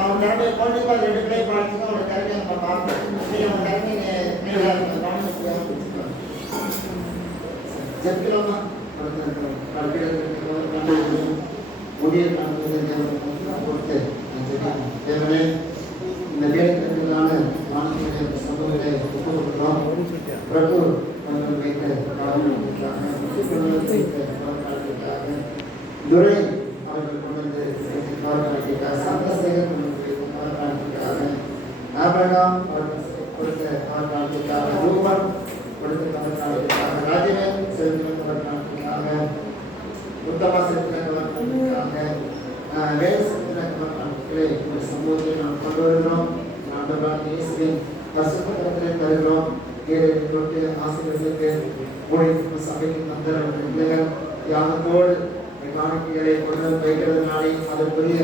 அவன் திறமையை கண்டிப்பாக 2 பிள்ளை பாடிச்சுன்னா அவனோட திறமையை நம்ம பார்க்கணும். நீங்கள் உங்கள் திறமையை கவனிச்சு ஜெபிக்கலாமா? ஊழியர் கொடுத்து தேவனே இந்த நேரத்திற்கான மாணவர்களுடைய சமூகத்தை ஒப்புக்கொள்கிறோம். பிரபு அவர்கள் வைத்த துரை அவர்கள் கொண்டு வந்து காரணத்திற்காக சந்திரசேகர் கொண்டு வந்து காரணத்திற்காக ஆபிரகாம் அவர்கள் கொடுத்த காரணத்திற்காக ரூபன் கொடுத்த காரணத்திற்காக ராஜவேல் செல்வன் காரணத்திற்காக உத்தமா செல்வன் காரணத்திற்காக வேல் செல்வன் காரணத்திலே ஒரு சமூகத்தை நாம் கொண்டு வருகிறோம். ஆண்டவராகிய இயேசுவின் பரிசுத்த கரத்திலே தருகிறோம். ஏழை தொட்டு ஆசீர்வதித்து ஊழியத்துக்கு சபைக்கு தந்த பிள்ளைகள் தியாகத்தோடு காணிக்கைகளை கொண்டு வைக்கிறதுனாலே அதற்குரிய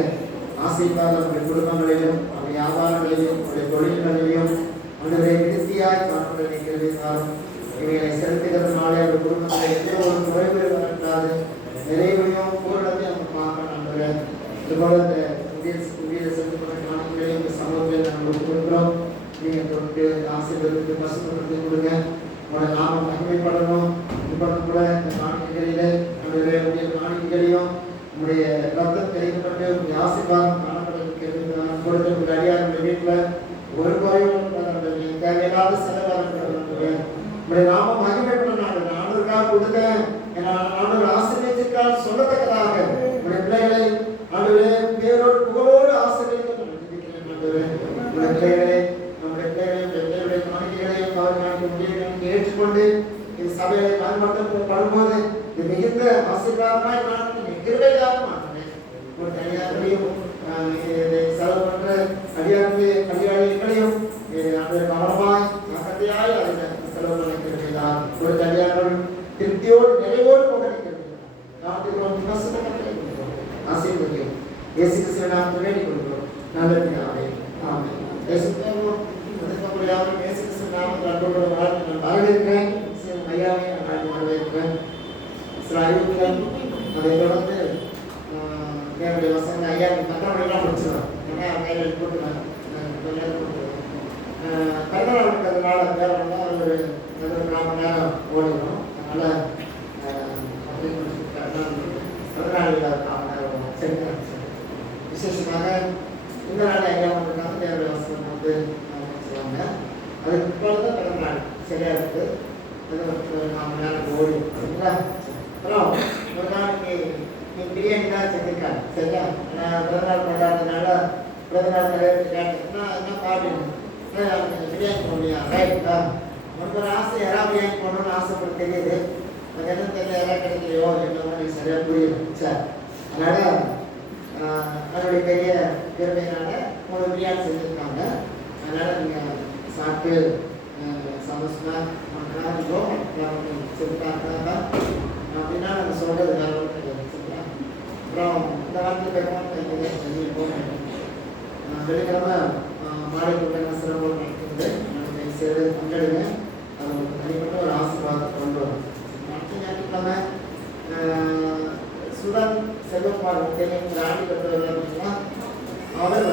ஆசீர்வாதம் நம்முடைய குடும்பங்களிலும் நம்முடைய வியாபாரங்களிலும் நம்முடைய தொழில்களிலும் அன்றைய விருத்தியாய் காணப்பட நிற்கிறதாலும் இவைகளை செலுத்துகிறதுனாலே அந்த குடும்பத்தில் எந்த ஒரு குறைவு வரக்கூடாது, நிறைவையும் பூரணத்தையும் நம்ம பார்க்கணும். நம்புகிற இதுபோல இந்த செலுத்தப்பட்ட காணிக்கைகளை இந்த சமூகத்தில் நாங்கள் கொடுக்குறோம். நீங்கள் தொட்டு ஆசீர்வதித்து பசுமத்தை கொடுங்க. உங்களோட நாம மகிமைப்படணும். இப்போ கூட இந்த காணிக்கைகளிலே நம்முடைய காணிக்கைகளையும் நம்முடைய ரத்தம் தெரிவிக்கப்பட்டு உங்களுடைய ஆசீர்வாதம் காணப்படுகிறது. கொடுத்த அடியாருடைய வீட்டில் ஒரு குறையும் தேவையில்லாத செலவாக நம்முடைய நாம மகிமைப்படணும். ஆண்டவருக்காக கொடுங்க. ஆண்டவர் ஆசீர்வதிக்காக சொல்லத்தக்கதாக நம்முடைய பிள்ளைகளை ஆண்டவரே பேரோடு புகழோடு ஆசீர்வதிக்க நம்முடைய பிள்ளைகளை நம்முடைய காணிக்கைகளையும் காணிக்கை ஏற்றுக்கொண்டு இது சபையை பயன்படுத்தப்படும்போது இது மிகுந்த ஆசீர்வாதமாய் கிருபையாக மாற்றினேன். ஒரு தனியார்களையும் செலவு பண்ற அடியார்களையும் கவனமாய் கதையாய் அதில் செலவு பண்ணிக்கிறார். ஒரு தனியார்கள் திருப்தியோடு நிறைவோடு போகிறீர்கள். ஆசீர்வதிக்கிறோம். இயேசு கிறிஸ்துவின் நாமத்தில் வேண்டிக் கொள்கிறோம். நல்லது. ஆமென். இயேசு கிறிஸ்துவின் நாமத்தில் அன்போடு வரவேற்கிறேன். ஐயாவை நான் வரவேற்கிறேன். சில அறிவுறுத்தல் அதை தொடர்ந்து என்னுடைய வசங்க ஐயா மற்றவர்களெல்லாம் முடிச்சிடுவேன். ஏன்னா கையில் போட்டுவேன் பிறந்தநாள் இருக்கிறதுனால தேவைன்னா ஒரு 4 மணி நேரம் ஓடிடும். அதனால் பிறந்தநாள் 4 மணி நேரம் சரிங்க. விசேஷமாக இந்த நாள் ஐயா வந்துருக்காங்க. தேவையான வசனம் வந்து முடிச்சுருவாங்க. அதுக்கு இப்பொழுது பிறந்தநாள் சரியாக இருக்குது. 4 மணி நேரம் ஓடிடும். சரிங்களா? அப்புறம் ஒரு நாளைக்கு நீ பிரியாணி தான் செஞ்சுருக்காங்க. சரியா? நான் பிறந்தநாள் கொண்டாடுறதுனால பிறந்தநாள் தலைவர் கேட்டேன்னா என்ன பாடணும் பிரியாணி போடலையா? ரைட்டா? உனக்கு ஒரு ஆசை யாராவது பிரியாணி போடணும்னு ஆசைப்பட்டு தெரியுது. அது என்ன தெரியல, யாராவது கிடைக்கலையோ என்ன மாதிரி சரியாக புரியுது. சரி, அதனால் அதனுடைய பெரிய பெருமையினால 3 பிரியாணி செஞ்சுருக்காங்க. அதனால் நீங்கள் சாப்பிட்டு சந்தோஷமாக சொல்லிட்டாங்க அப்படின்னா நம்ம சொல்கிறது வேறு கிடையாது. சரிங்களா? அப்புறம் இந்த வாரத்தில் பெருமாள் போனேன். வெள்ளிக்கிழமை மாடிக்கு சிறப்பு நடத்துறது நாங்கள் சேர பங்கெடுங்க. அது உங்களுக்கு தனிப்பட்ட ஒரு ஆசீர்வாதத்தை கொண்டு வரும். அடுத்த ஞாயிற்றுக்கிழமை சுதன் செல்வகுமார் தெரியும் ஆண்டி பெற்றவர் அப்படின்னா அவர்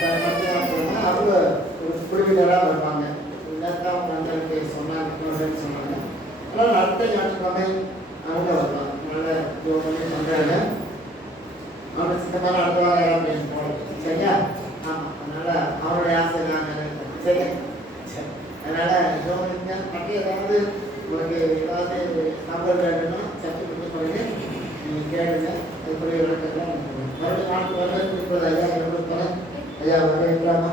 ஞாயிற்றுக்கிழமை அவங்க ஒரு குழுவினராக வருவாங்க. நேரத்தில் அவங்க வந்து எனக்கு சொன்னாங்க. அதனால் அடுத்த ஞாயிற்றுக்கிழமை அவங்க வரலாம். அதனால் ஜோதி பண்ணுறாங்க. அவங்க சித்தமான அடுத்த வாரம் அப்படின்னு போகணும். சரியா? ஆமாம். அதனால் அவருடைய ஆசை நாங்கள் சரி. சரி, அதனால் ஜோதிங்க பற்றி ஏதாவது உங்களுக்கு ஏதாவது நம்பர் வேணும்னா சர்ச்சை பண்ணி போயிட்டு நீங்கள் கேளுங்க. அதுக்குரிய விளக்கங்கள் மறுபடியும் நாட்டு வரவேற்பு ஐயா போகிறேன். ஐயா வரவேற்கலாமா?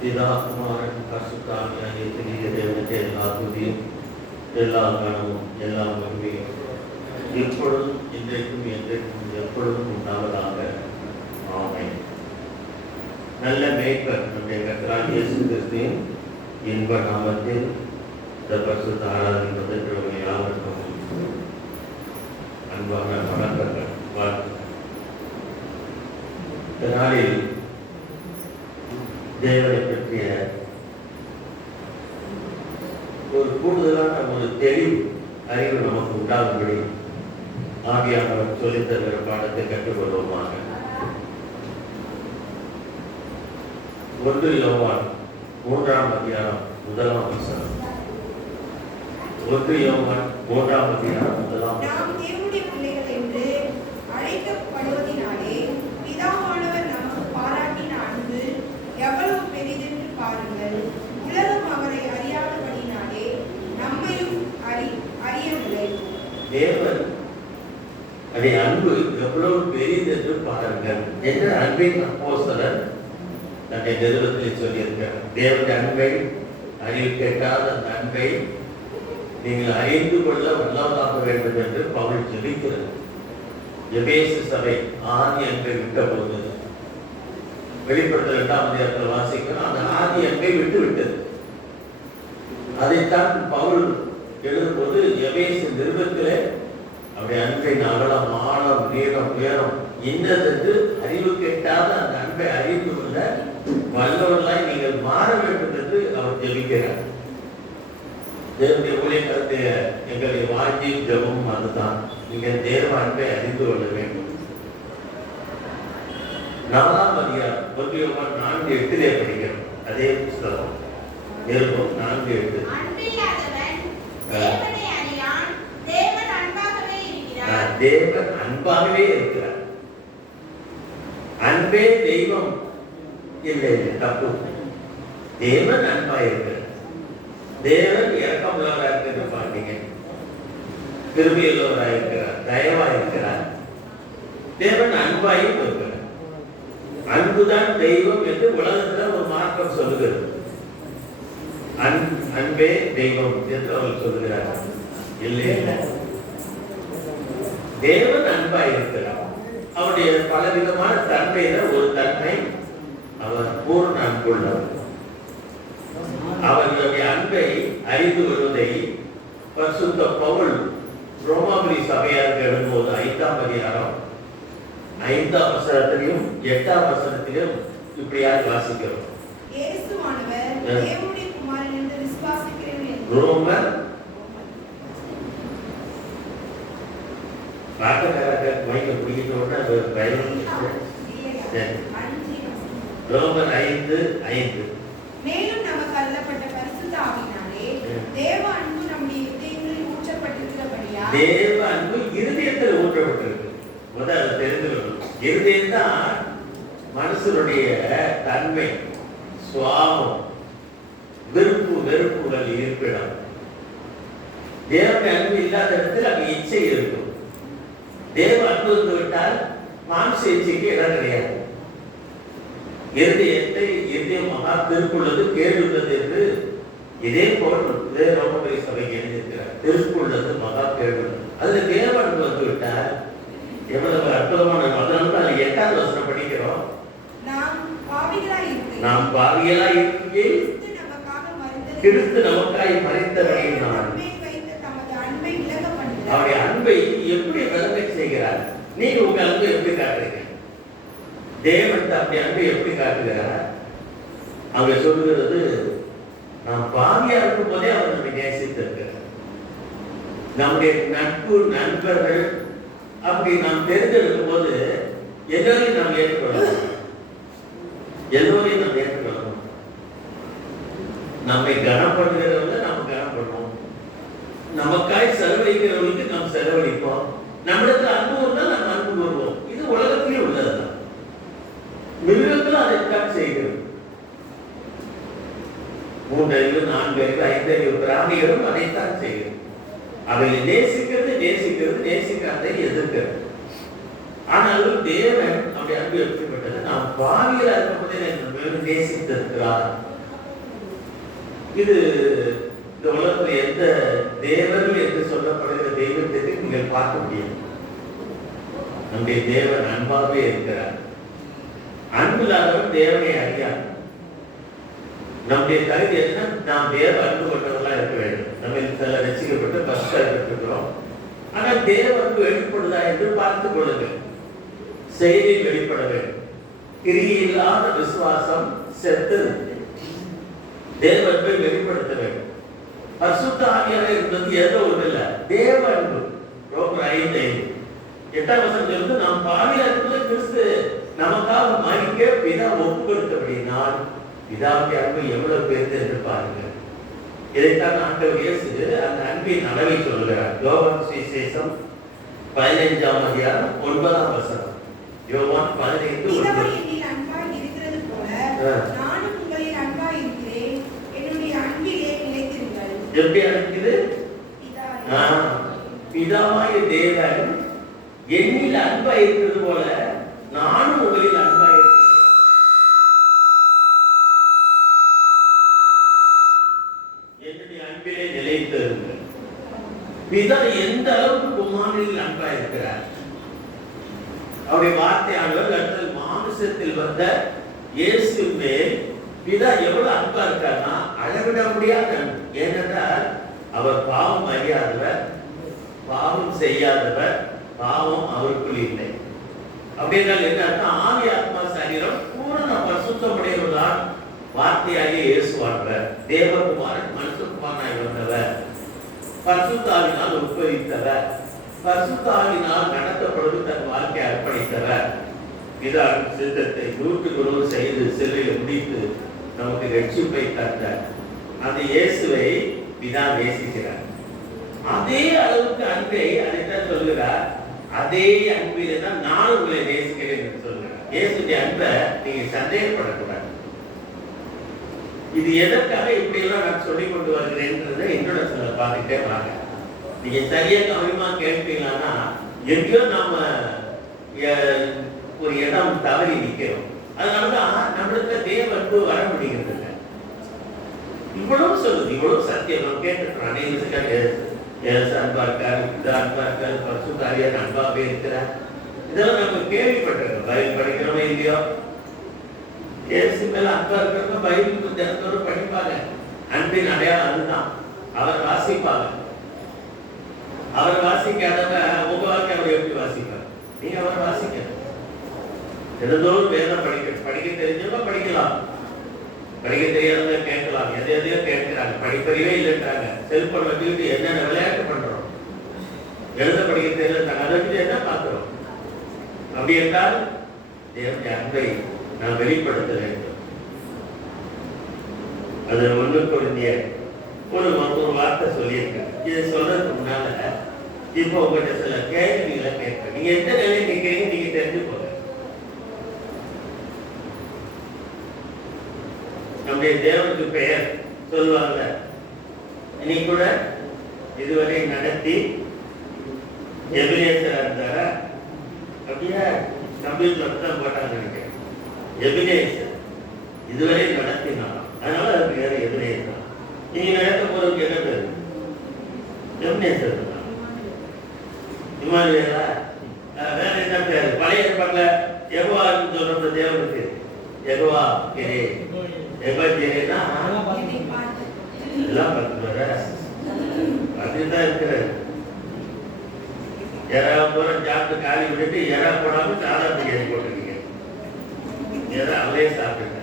பிதா குமாரன் பரிசுத்தாவியாகிய திரிய தேவனுக்கு எல்லா துதியும் எல்லா கனமும் எல்லா மகிமையும் இப்பொழுதும் இன்றைக்கும் என்றைக்கும் எப்பொழுதும் உண்டாவதாக. ஆமென். நல்ல மேய்ப்பர் நம்முடைய கர்த்தராகிய இயேசு கிறிஸ்துவின் இன்ப நாமத்தில் இந்த பரிசுத்த ஆராதனை யாவருக்கும் அன்பான வணக்கங்கள், வாழ்த்துக்கள். இந்த நாளில் தேவனை பற்றிய ஒரு கூடுதலான ஒரு தெளிவு அறிவு நமக்கு உண்டாகும்படி ஆவியானவர் சொல்லித் தருகிற பாடத்தை கற்றுக்கொள்வோமாக. 1 யோவான் 3ஆம் அதிகாரம் 1ஆம் வசனம். 1 யோவான் 3ஆம் அதிகாரம் 1ஆம் வசனம். நாம் தேவனுடைய பிள்ளைகள் என்று அழைக்கப்படுவதினாலே பிதாவானவர் நமக்கு பாராட்டின அன்பு எவ்வளவு பெரிதென்று பாருங்கள். உலகம் அவரை அறியாதபடினாலே நம்மையும் அறியவில்லை. தேவன் அதை அன்பு எவ்வளவு பெரிதென்று பாருங்கள் என்ற அன்பின் அப்போஸ்தலர் தன்னுடைய நிறுவனத்தில் சொல்லியிருக்கிறார். தேவனுடைய அன்பை, அறிவு கேட்டாத அந்த அன்பை நீங்கள் அறிந்து கொள்ள வல்லவராக வேண்டும் என்று பவுல் ஜெபிக்கிறார். எபேசு சபை ஆதி அன்பை விட்ட போது, வெளிப்படுத்தல் 2ஆம் அதிகாரத்தில் வாசிக்கிறோம், அந்த ஆதி அன்பை விட்டு விட்டது. அதைத்தான் பவுல் எழுதும்போது எபேசு நிருபத்திலே அவருடைய அன்பின் அகலம், ஆழம், நீளம், உயரம் இன்னதென்று அறிவு கேட்டாத அந்த அன்பை அறிந்து கொள்ள வல்லவர்களாய் நீங்கள் மாற வேண்டும் என்று அவர் ஜெபிக்கிறார். தேவனுடைய ஊழியர்களுடைய எங்களுடைய வாஞ்சியும் ஜெபமும் அதுதான். நீங்கள் தேவ அன்பை அறிந்து கொள்ள வேண்டும். 4ஆம் அதிகாரம் 1 யோவான் 4:8 படிக்கிறோம். அதே புத்தகம் இருக்கும் 4:8. தேவன் அன்பாகவே இருக்கிறார். அன்பே தெய்வம் இல்லை, தப்பு. தேவன் அன்பாக இருக்கிறார். தேவன் இரக்கமுள்ளவராக இருக்கிற பாத்தீங்க, கிருபையுள்ளவராக இருக்கிறார், தயவா இருக்கிறார். தேவன் அன்பாயும் இருக்கிறார். அன்புதான் தெய்வம் என்று உலகத்தில் ஒரு மார்க்கம் சொல்லுகிறது. அன்பே தெய்வம் என்று அவர் சொல்லுகிறார். இல்லை, தேவன் அன்பாய் இருக்கிறார். அவருடைய பலவிதமான தன்மையில ஒரு தன்மை, அவர் பூர்ண அன்புள்ளவர். அவர்களுடைய அன்பை அறிந்து கொள்வதை பரிசுத்த பவுல் ரோமாபுரி சபையாருக்கு எழுதும்போது 5ஆம் அதிகாரம் 5ஆம் வசனத்திலும் 8ஆம் வசனத்திலும் இப்படியாக வாசிக்கிறோம். இயேசுவானவர் தேவனுடைய குமாரன் என்று விசுவாசிக்கிறேன். ரோமர் பாட்டக்காரர் மைக்க பிடிக்கிட்டோன்னா அது பயம். ரோமர் 5:5. மேலும் நமக்கு அருளப்பட்ட பரிசுத்த ஆவியினாலே தேவ அன்பு நம்முடைய இதயங்களில் ஊற்றப்பட்டிருக்கிறபடியா. தேவ அன்பு இருதயத்தில் ஊற்றப்பட்டிருக்கு. முதல்ல தெரிந்துக்கணும், இருதயம் தான் மனுஷனுடைய தன்மை, சுவாபம், விருப்பு வெறுப்புகள் இருப்பிடம். தேவனுடைய அன்பு இல்லாத இடத்தில் அங்கு இச்சை இருக்கும். தேவ அன்பு வந்து விட்டால் மாம்ச இச்சைக்கு இடம் கிடையாது. இதயம் மகா திருக்குள்ளது கேடுள்ளது என்று இதே போல் இதே ரோமபுரி சபைக்கு எழுதியிருக்கிறார். திருக்குள்ளது மகா கேடுள்ளது. அதுல தேவ அன்பு வந்து விட்டால் எவ்வளவு அற்புதமான. அதனால 8ஆம் வசனம் படிக்கிறோம். நாம் பாவிகளாய் இருக்கையில் கிறிஸ்து நமக்காய் மரித்தவரையினால் அவருடைய அன்பை எப்படி விளங்க செய்கிறார்? நீங்க உங்க அன்பை எப்படி காட்டுறீங்க? தேவன் அப்படி அன்பை எப்படி காட்டுகிறார்? அவங்க சொல்லுகிறது, நாம் பாவியா இருக்கும் போதே அவர் நம்மை நேசித்திருக்கிறார். நம்முடைய நட்பு, நண்பர்கள் அப்படி நாம் தெரிஞ்செடுக்கும் போது எல்லோரையும் நாம் ஏற்றுக்கொள்ளணும். எல்லோரையும் நாம் ஏற்றுக்கொள்ளணும். நம்மை கனம் பண்ணுகிறவங்க நாம் கனம் பண்ணுவோம். நமக்காய் செலவழிக்கிறவர்களுக்கு நாம் செலவழிப்போம். நம்மிடத்தில் அன்பு இருந்தால் நாம் அன்பு கூறுவோம். இது உலகத்திலே உள்ளதுதான். மிருகங்களும் அதைத்தான் செய்கிறது. 3 அறிவு, 4 அறிவு, 5 அறிவு பிராணிகளும் அதைத்தான் செய்கிறது. அவளை நேசிக்கிறதை எதிர்க்கிறது. ஆனாலும் தேவன் அப்படி அன்பு எப்படிப்பட்டது? நாம் பாவிகளா இருக்கும்போதே மேலும் நேசித்திருக்கிறார். இது இந்த உலகத்தில் எந்த தேவர்கள் என்று சொல்லப்படுகிற தெய்வத்தை நீங்கள் பார்க்க முடியும். நம்முடைய தேவன் அன்பாகவே இருக்கிறார். அன்பில்லாதவன் தேவனை அறியார். நம்முடைய தகுதி என்ன? நாம் தேவ அன்பு கொண்டவர்களா இருக்க வேண்டும். நம்ம சில ரசிக்கப்பட்டு பரிசுத்தப்பட்டிருக்கிறோம். ஆனால் தேவ அன்பு வெளிப்படுதா என்று பார்த்துக் கொள்ளுங்கள். செயலில் வெளிப்பட வேண்டும். கிரியில்லாத விசுவாசம் செத்தது. தேவ அன்பை வெளிப்படுத்த வேண்டும். பரிசுத்த ஆவியானவர் என்பது ஏதோ ஒன்று இல்லை, தேவ அன்பு. ரோமர் 5:8 சொல்லுது, நாம் பாவியா இருக்கும்போது கிறிஸ்து நமக்காக மரிக்க பிதா ஒப்புக்கொடுத்தபடினால் பிதாவுடைய அன்பு எவ்வளவு பெரியது என்று பாருங்கள். இதைத்தான் ஆண்டவர் இயேசு அந்த அன்பின் அளவை சொல்கிறார். யோவான் சுவிசேஷம் 15:9. யோவான் 15:9. எப்படி அழைக்குது? பிதாவாய தேவன் என்னில் அன்பா இருக்கிறது போல நானும் உங்களில் அன்பா இருக்கிறேன். என்னுடைய அன்பிலே நிலைத்திருங்கள். பிதா எந்த அளவுக்கு குமாரனில் அன்பா இருக்கிறார். அவருடைய வார்த்தையானவர் அடுத்த மாமிசத்தில் வந்த இயேசு மேல் பிதா எவ்வளவு அன்பா இருக்காருன்னா அளவிட முடியாத அன்பு. ஏனென்றால் அவர் பாவம் அறியாதவர், பாவம் செய்யாதவர், பாவம் அவருக்குள் இல்லை. அப்படின்றால் என்ன? ஆவி ஆத்மா சரீரம் பூரண பரிசுத்தமுடையவர்தான் வார்த்தையாகிய இயேசுவானவர். தேவகுமாரன் மனுஷகுமாரனாய் வந்தவர், பரிசுத்தாவினால் உட்பவித்தவர், பரிசுத்தாவினால் நடத்தப்படுவது தன் வாழ்க்கையை அர்ப்பணித்தவர். பிதாவின் சித்தத்தை 100% செய்து சிலுவையில் முடித்து நமக்கு ரட்சிப்பை தந்த அந்த இயேசுவை பிதா நேசிக்கிறார். அதே அளவுக்கு அன்பை அதைத்தான் சொல்கிறார். அதே அன்பிலே தான் நான் உங்களை நேசிக்கிறேன் என்று சொல்கிறார். இயேசுடைய அன்பை நீங்க சந்தேகப்படக்கூடாது. இது எதற்காக இப்படி எல்லாம் நான் சொல்லிக் கொண்டு வருகிறேன்றதை இன்ட்ரோடக்ஷன்ல பார்த்துட்டே வாங்க. நீங்க சரியா கவனமா கேட்பீங்கன்னா எங்கேயோ நாம ஒரு இடம் தவறி நிற்கிறோம். அதனாலதான் நம்மளுக்கு தேவ அன்பு வர முடிகிறது இல்லை. இவ்வளவு சொல்லுது, இவ்வளவு சத்தியம் நம்ம கேட்டுக்கிறோம். அன்பா இருக்காரு, பிதா அன்பா இருக்காரு, பரிசுத்தாவியார் அன்பாவே இருக்கிறார். இதெல்லாம் நம்ம கேள்விப்பட்டிருக்கோம். பைபிள் படிக்கிறோமே இல்லையோ, இயேசு மேல அன்பா இருக்கிறவங்க பைபிள் தினத்தோடு படிப்பாங்க. அன்பின் அடையாளம் அதுதான். அவர் வாசிப்பாங்க. அவர் வாசிக்காதவங்க உங்க வாழ்க்கை அவர் எப்படி வாசிப்பாங்க? நீங்க அவர் வாசிக்கணும். எதோடு வேதம் படிக்க தெரிஞ்சவங்க படிக்கலாம், படிக்க தெரியாதவங்க கேட்கலாம். எதையோ கேட்கிறாங்க, படிப்பறிவே இல்லைன்றாங்க. செல்போன் வச்சுக்கிட்டு என்னென்ன விளையாட்டு பண்றோம், எழுத படிக்க தெரியல, அதை வச்சு என்ன பார்க்கிறோம். அப்படி என்றால் தேவனுடைய அன்பை நான் வெளிப்படுத்த வேண்டும். அது 1 கொரிந்தியர் ஒரு வார்த்தை சொல்லியிருக்கேன். இதை சொல்றதுக்கு முன்னால இப்போ உங்கள்கிட்ட சில கேள்விகளை கேட்பேன். நீங்க எந்த நிலையை கேட்கிறீங்க நீங்க தெரிஞ்சு போங்க. நம்முடைய தேவனுக்கு பெயர் சொல்லுவாங்க. நீ கூட இதுவரை நடத்தி எபினேசரா இருந்தாரா? அப்படியா? கம்ப்யூட்டர் தான் போட்டாங்க நினைக்கிறேன். எபினேசர் இதுவரை நடத்தினாலும் அதனால அது பேர் எபினேசர். நீங்க நடத்த போறதுக்கு என்ன பேரு? எபினேசர். இமானுவேலா? வேற என்ன பேரு? பழைய ஏற்பாட்டுல யெகோவான்னு சொல்ற தேவனுக்கு யெகோவா கிரே, யெகோவா கிரேனா எல்லாம் பார்த்து அதுதான் இருக்கிறாரு. யாராவது போற ஜாப்பு காலி விட்டுட்டு யாராவது போடாம சாதா பிரியாணி போட்டுருக்கீங்க. ஏதோ அவளே சாப்பிடுங்க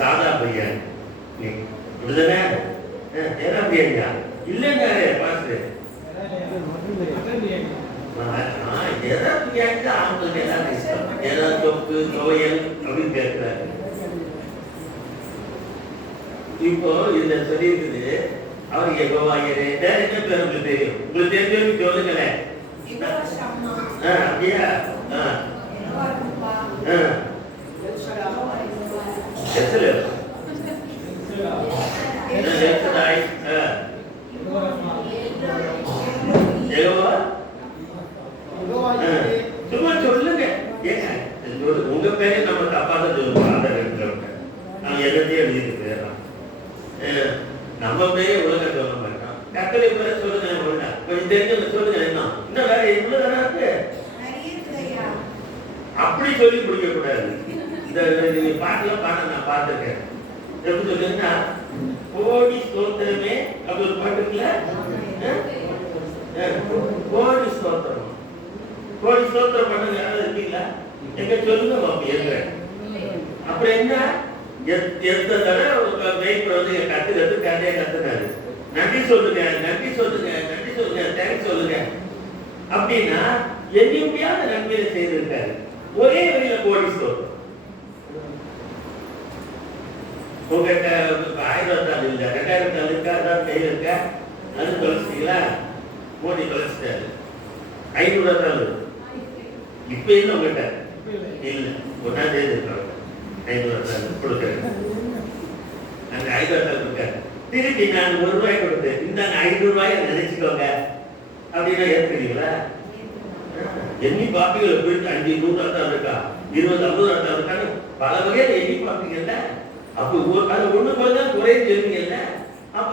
சாதா பிரியாணி. இப்படிதானே? ஏதா பிரியாணியா? இல்லைங்க பார்த்து எதா பிரியாணி தான் அவங்களுக்கு எல்லாரும் இஷ்டம். ஏதாவது தொப்பு துவையல் அப்படின்னு கேட்கிறாரு. இப்போ இதுல சொல்லியிருக்குது அவர் யெகோவாயிரே. என்ன பேர் உங்களுக்கு தெரியும்? உங்களுக்கு தெரிஞ்சவங்க சொல்லுங்களேன். அப்படியா? யெகோவா சும்மா சொல்லுங்க. ஏங்க உங்க பேரே நம்ம தப்பா தான் சொல்லுவோம். அந்த இடத்துல நான் எல்லாத்தையும் எழுதிட்டு போயிடலாம். நம்ம பேரே ஒழுங்கா சொல்ல மாட்டோம். கத்தலை பேர சொல்லுங்க, ஒழுங்கா கொஞ்சம் தெரிஞ்சவங்க சொல்லுங்க. இன்னும் வேற எவ்வளவு தானே இருக்கு. அப்படி சொல்லி முடிக்க கூடாது. இந்த நீங்க பாட்டுலாம் பாட நான் பார்த்துருக்கேன். எப்படி சொல்லுங்கன்னா, கோடி ஸ்தோத்திரமே அப்படி ஒரு பாட்டு இருக்குல்ல, கோடி ஸ்தோத்திரம். கோடி ஸ்தோத்திரம் பண்ணுங்க யாராவது இருக்கீங்களா? எங்க சொல்லுங்க பாப்போம். அப்படி என்ன எந்த தடவை வெயிட் வந்து கதையை கத்துனாரு. நன்றி சொல்லுங்க, நன்றி சொல்லுங்க, நன்றி சொல்லுங்க, தேங்க்ஸ் சொல்லுங்க அப்படின்னா எண்ணி முடியாத நன்மையை செய்திருக்காரு. ஒரே வழியில கோடி ஸ்தோத்திரம். உங்ககிட்ட 1000 இல்ல 2000 இருக்கா? அதான் கையில் இருக்கா? அது தொலைச்சிட்டீங்களா? மோடி தொலைச்சிட்டாரு. 500 இப்ப இல்ல உங்ககிட்ட இல்ல. ஒன்னா தேதி இருக்காங்க 500 கொடுக்குறேன். அந்த 500 இருக்காரு. திருப்பி நான் ₹1 கொடுத்தேன். இந்த 500 நினைச்சுக்கோங்க அப்படின்னா ஏற்றுக்கிறீங்களா? எண்ணி பாப்பீங்கள போயிட்டு 5 100 இருக்கா, 20 50 இருக்கான்னு பல வகையில எண்ணி பாப்பீங்கல்ல. அப்போ அது ஒண்ணு கொஞ்சம் குறைந்து எழுதிங்கல்ல. அப்ப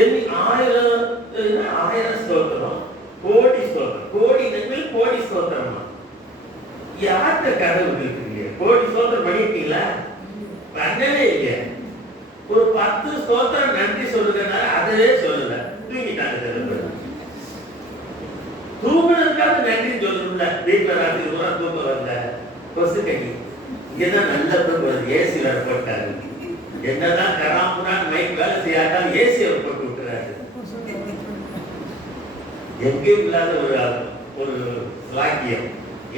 எண்ணி 1000 ஸ்தோத்திரம், கோடி ஸ்தோத்திரம். கோடி நன்மை கோடி ஸ்தோத்திரமா? யார்கிட்ட கடவுள் இருக்கீங்க? கோடி ஸ்தோத்திரம் பண்ணிருக்கீங்களா? பண்ணவே இல்லையா? ஒரு 10 ஸ்தோத்திரம் நன்றி சொல்லுங்கனால அதே சொல்லல, தூங்கிட்டாங்க. தூங்குனதுக்காக நன்றி சொல்லணும்ல. வீட்டுல ராத்திரி பூரா தூக்க வரல, கொசு கட்டி இங்கதான் நல்ல தூக்கம் வருது. ஏசி வேற போட்டாரு. என்னதான் கராமுனா மைக் வேலை செய்யாட்டாலும் ஏசி அவர் போட்டு விட்டுறாரு. எங்கேயும் இல்லாத ஒரு வாக்கியம்.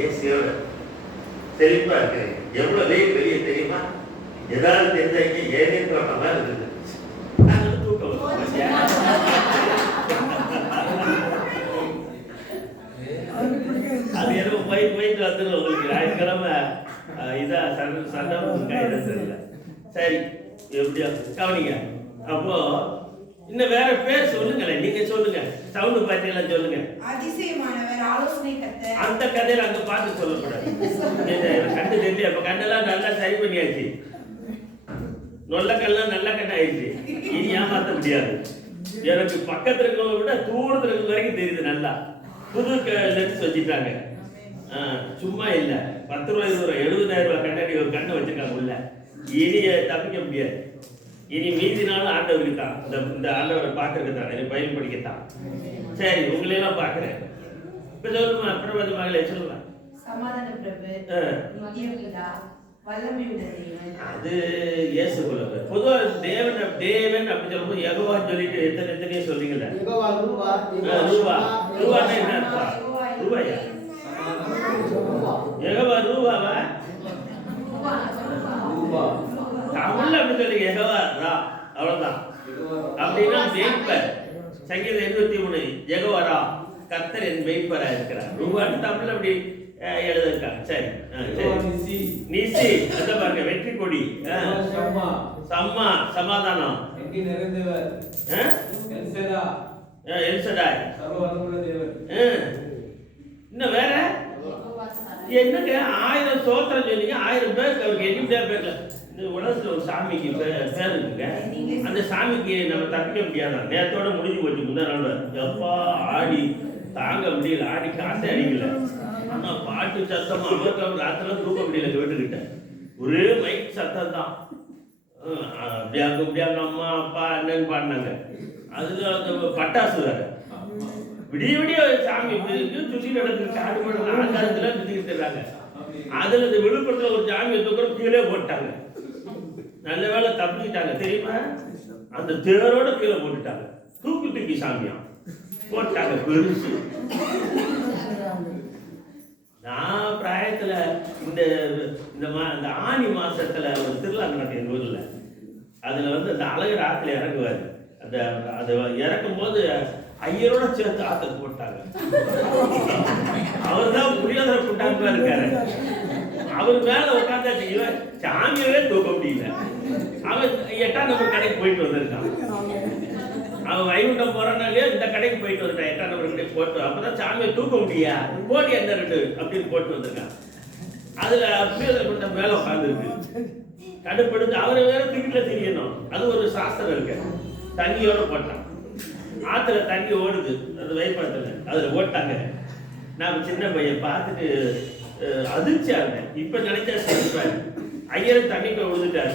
ஏசியோட செழிப்பா இருக்கு. எவ்வளவு வெயில் வெளியே தெரியுமா? ஏதாவது தெரிஞ்ச ஏனே தோட்டமா இருக்குது. தூக்கம் அது எனக்கு போயிட்டு வந்துடும். உங்களுக்கு ஞாயிற்றுக்கிழமை இதா சண்டை தெரியல. சரி, எப்படியா கவனிங்க. அப்போ இன்னும் வேற பேர் சொல்லுங்களேன். நீங்க சொல்லுங்க. சவுண்டு பார்த்தீங்களா? சொல்லுங்க. அதிசயமானவர், ஆலோசனை கர்த்தர். அந்த கதையில அங்க பார்த்து சொல்லக்கூடாது. கண்டு தெரியல. அப்ப கண்ணெல்லாம் நல்லா சரி பண்ணியாச்சு. நொல்ல கல்லாம் நல்ல கண்ணாயிடுச்சு. இனி ஏமாத்த முடியாது. எனக்கு பக்கத்துல இருக்கவங்க விட தூரத்துல இருக்க வரைக்கும் தெரியுது நல்லா. புது லென்ஸ் வச்சுட்டாங்க. சும்மா இல்ல. ₹10 ₹70,000 கண்ணாடி ஒரு கண்ணை வச்சிருக்காங்க உள்ள. இனி தப்பிக்க முடியாது. இனி மீதி நாளும் ஆண்டவருக்கு தான். இந்த ஆண்டவரை பார்க்கறதுக்கு தான், எனக்கு பயில் படிக்கத்தான். சரி, உங்களையெல்லாம் பார்க்குறேன். இப்போ சொல்லுமா, பிரபதி மகளே சொல்லுமா. சமாதான பிரபு, வல்லமை உள்ள தேவன். அது இயேசு சொல்லுங்க. பொதுவாக தேவன் அப்படி சொல்லும்போது யெகோவான்னு சொல்லிட்டு எத்தனையோ சொல்றீங்களா? ரூபான்னா என்ன அர்த்தம்? ரூபாயா? யெகோவா ரூபாவா? தமிழ்ல அப்படி சொல்லுங்க. யெகோவா ரா, அவ்வளவுதான். அப்படின்னா மேய்ப்பர். சங்கீதம் 83 யெகோவா ரா, கர்த்தர் என் மேய்ப்பரா இருக்கிறார். ரூபான்னு தமிழ்ல அப்படி எழுதிருக்காங்க. சரி, நிசி அத பாருங்க. வெற்றி கொடி, சம்மா சமாதானம், எல்சடாய். இன்னும் வேற என்னங்க? 1000 ஸ்தோத்திரம் சொன்னீங்க. 1000 பேருக்கு அவருக்கு எண்ணிட்டே பேர்ல. இந்த உலகத்துல ஒரு சாமிக்கு பேர் இருக்குங்க. அந்த சாமிக்கு நம்ம தப்பிக்க முடியாதான். நேரத்தோட முடிஞ்சு போச்சு. முந்தா நாள் எப்பா ஆடி தாங்க முடியல. ஆடி காசே அடிக்கல. ஆனா பாட்டு சத்தம் அமர்க்கம் ராத்திரம் தூக்க முடியல. கேட்டுக்கிட்ட ஒரே மைக் சத்தம் தான். அப்படியாங்க அம்மா அப்பா அண்ணன் பாடினாங்க. அதுல அந்த பட்டாசு வேற விடிய விடிய சாமி சுற்றி நடக்குது. சாமி மட்டும் ஆங்காரத்துல சுத்திக்கிட்டு இருக்காங்க. அதுல இந்த விழுப்புரத்துல ஒரு சாமியை தூக்குற கீழே போட்டாங்க. நல்ல வேலை தப்பிக்கிட்டாங்க. தெரியுமா? அந்த தேரோட கீழே போட்டுட்டாங்க. தூக்கி சாமியா போட்டாங்க. பெருசு. நான் பிராயத்துல இந்த ஆனி மாசத்துல ஒரு திருவிழா நடக்கும் எங்க ஊர்ல. அதுல அந்த அழகர் ஆத்துல இறங்குவாரு. அது இறக்கும் போது ஐயரோட சேர்த்து ஆத்துல போட்டாங்க. அவர் தான் புரியாத கூட்டாங்க இருக்காரு. அவர் மேல உட்காந்து சாமியவே தூக்க முடியல. அவன் 8ஆம் நம்பர் கடைக்கு போயிட்டு வந்திருக்கான். அவன் வைகுண்டம் போறானாலே இந்த கடைக்கு போயிட்டு வந்துட்டான், 8ஆம் நம்பர் கடைக்கு போட்டு, அப்பதான் சாமியை தூக்க முடியா போட்டி எந்த 2 அப்படின்னு போட்டு வந்திருக்கான். அதுல அப்படியே கொஞ்சம் மேல உட்காந்துருக்கு, கடுப்படுத்து. அவரை வேற வீட்டுல தெரியணும், அது ஒரு சாஸ்திரம் இருக்கு. தண்ணியோட போட்டான், ஆத்துல தண்ணி ஓடுது, அது வைப்படத்துல அதுல ஓட்டாங்க. நான் சின்ன பையன் பார்த்துட்டு அதிர்ச்சியா இருந்தேன். இப்ப நினைச்சா சிரிப்பாரு. ஐயர் தண்ணிக்குள்ள விழுந்துட்டாரு.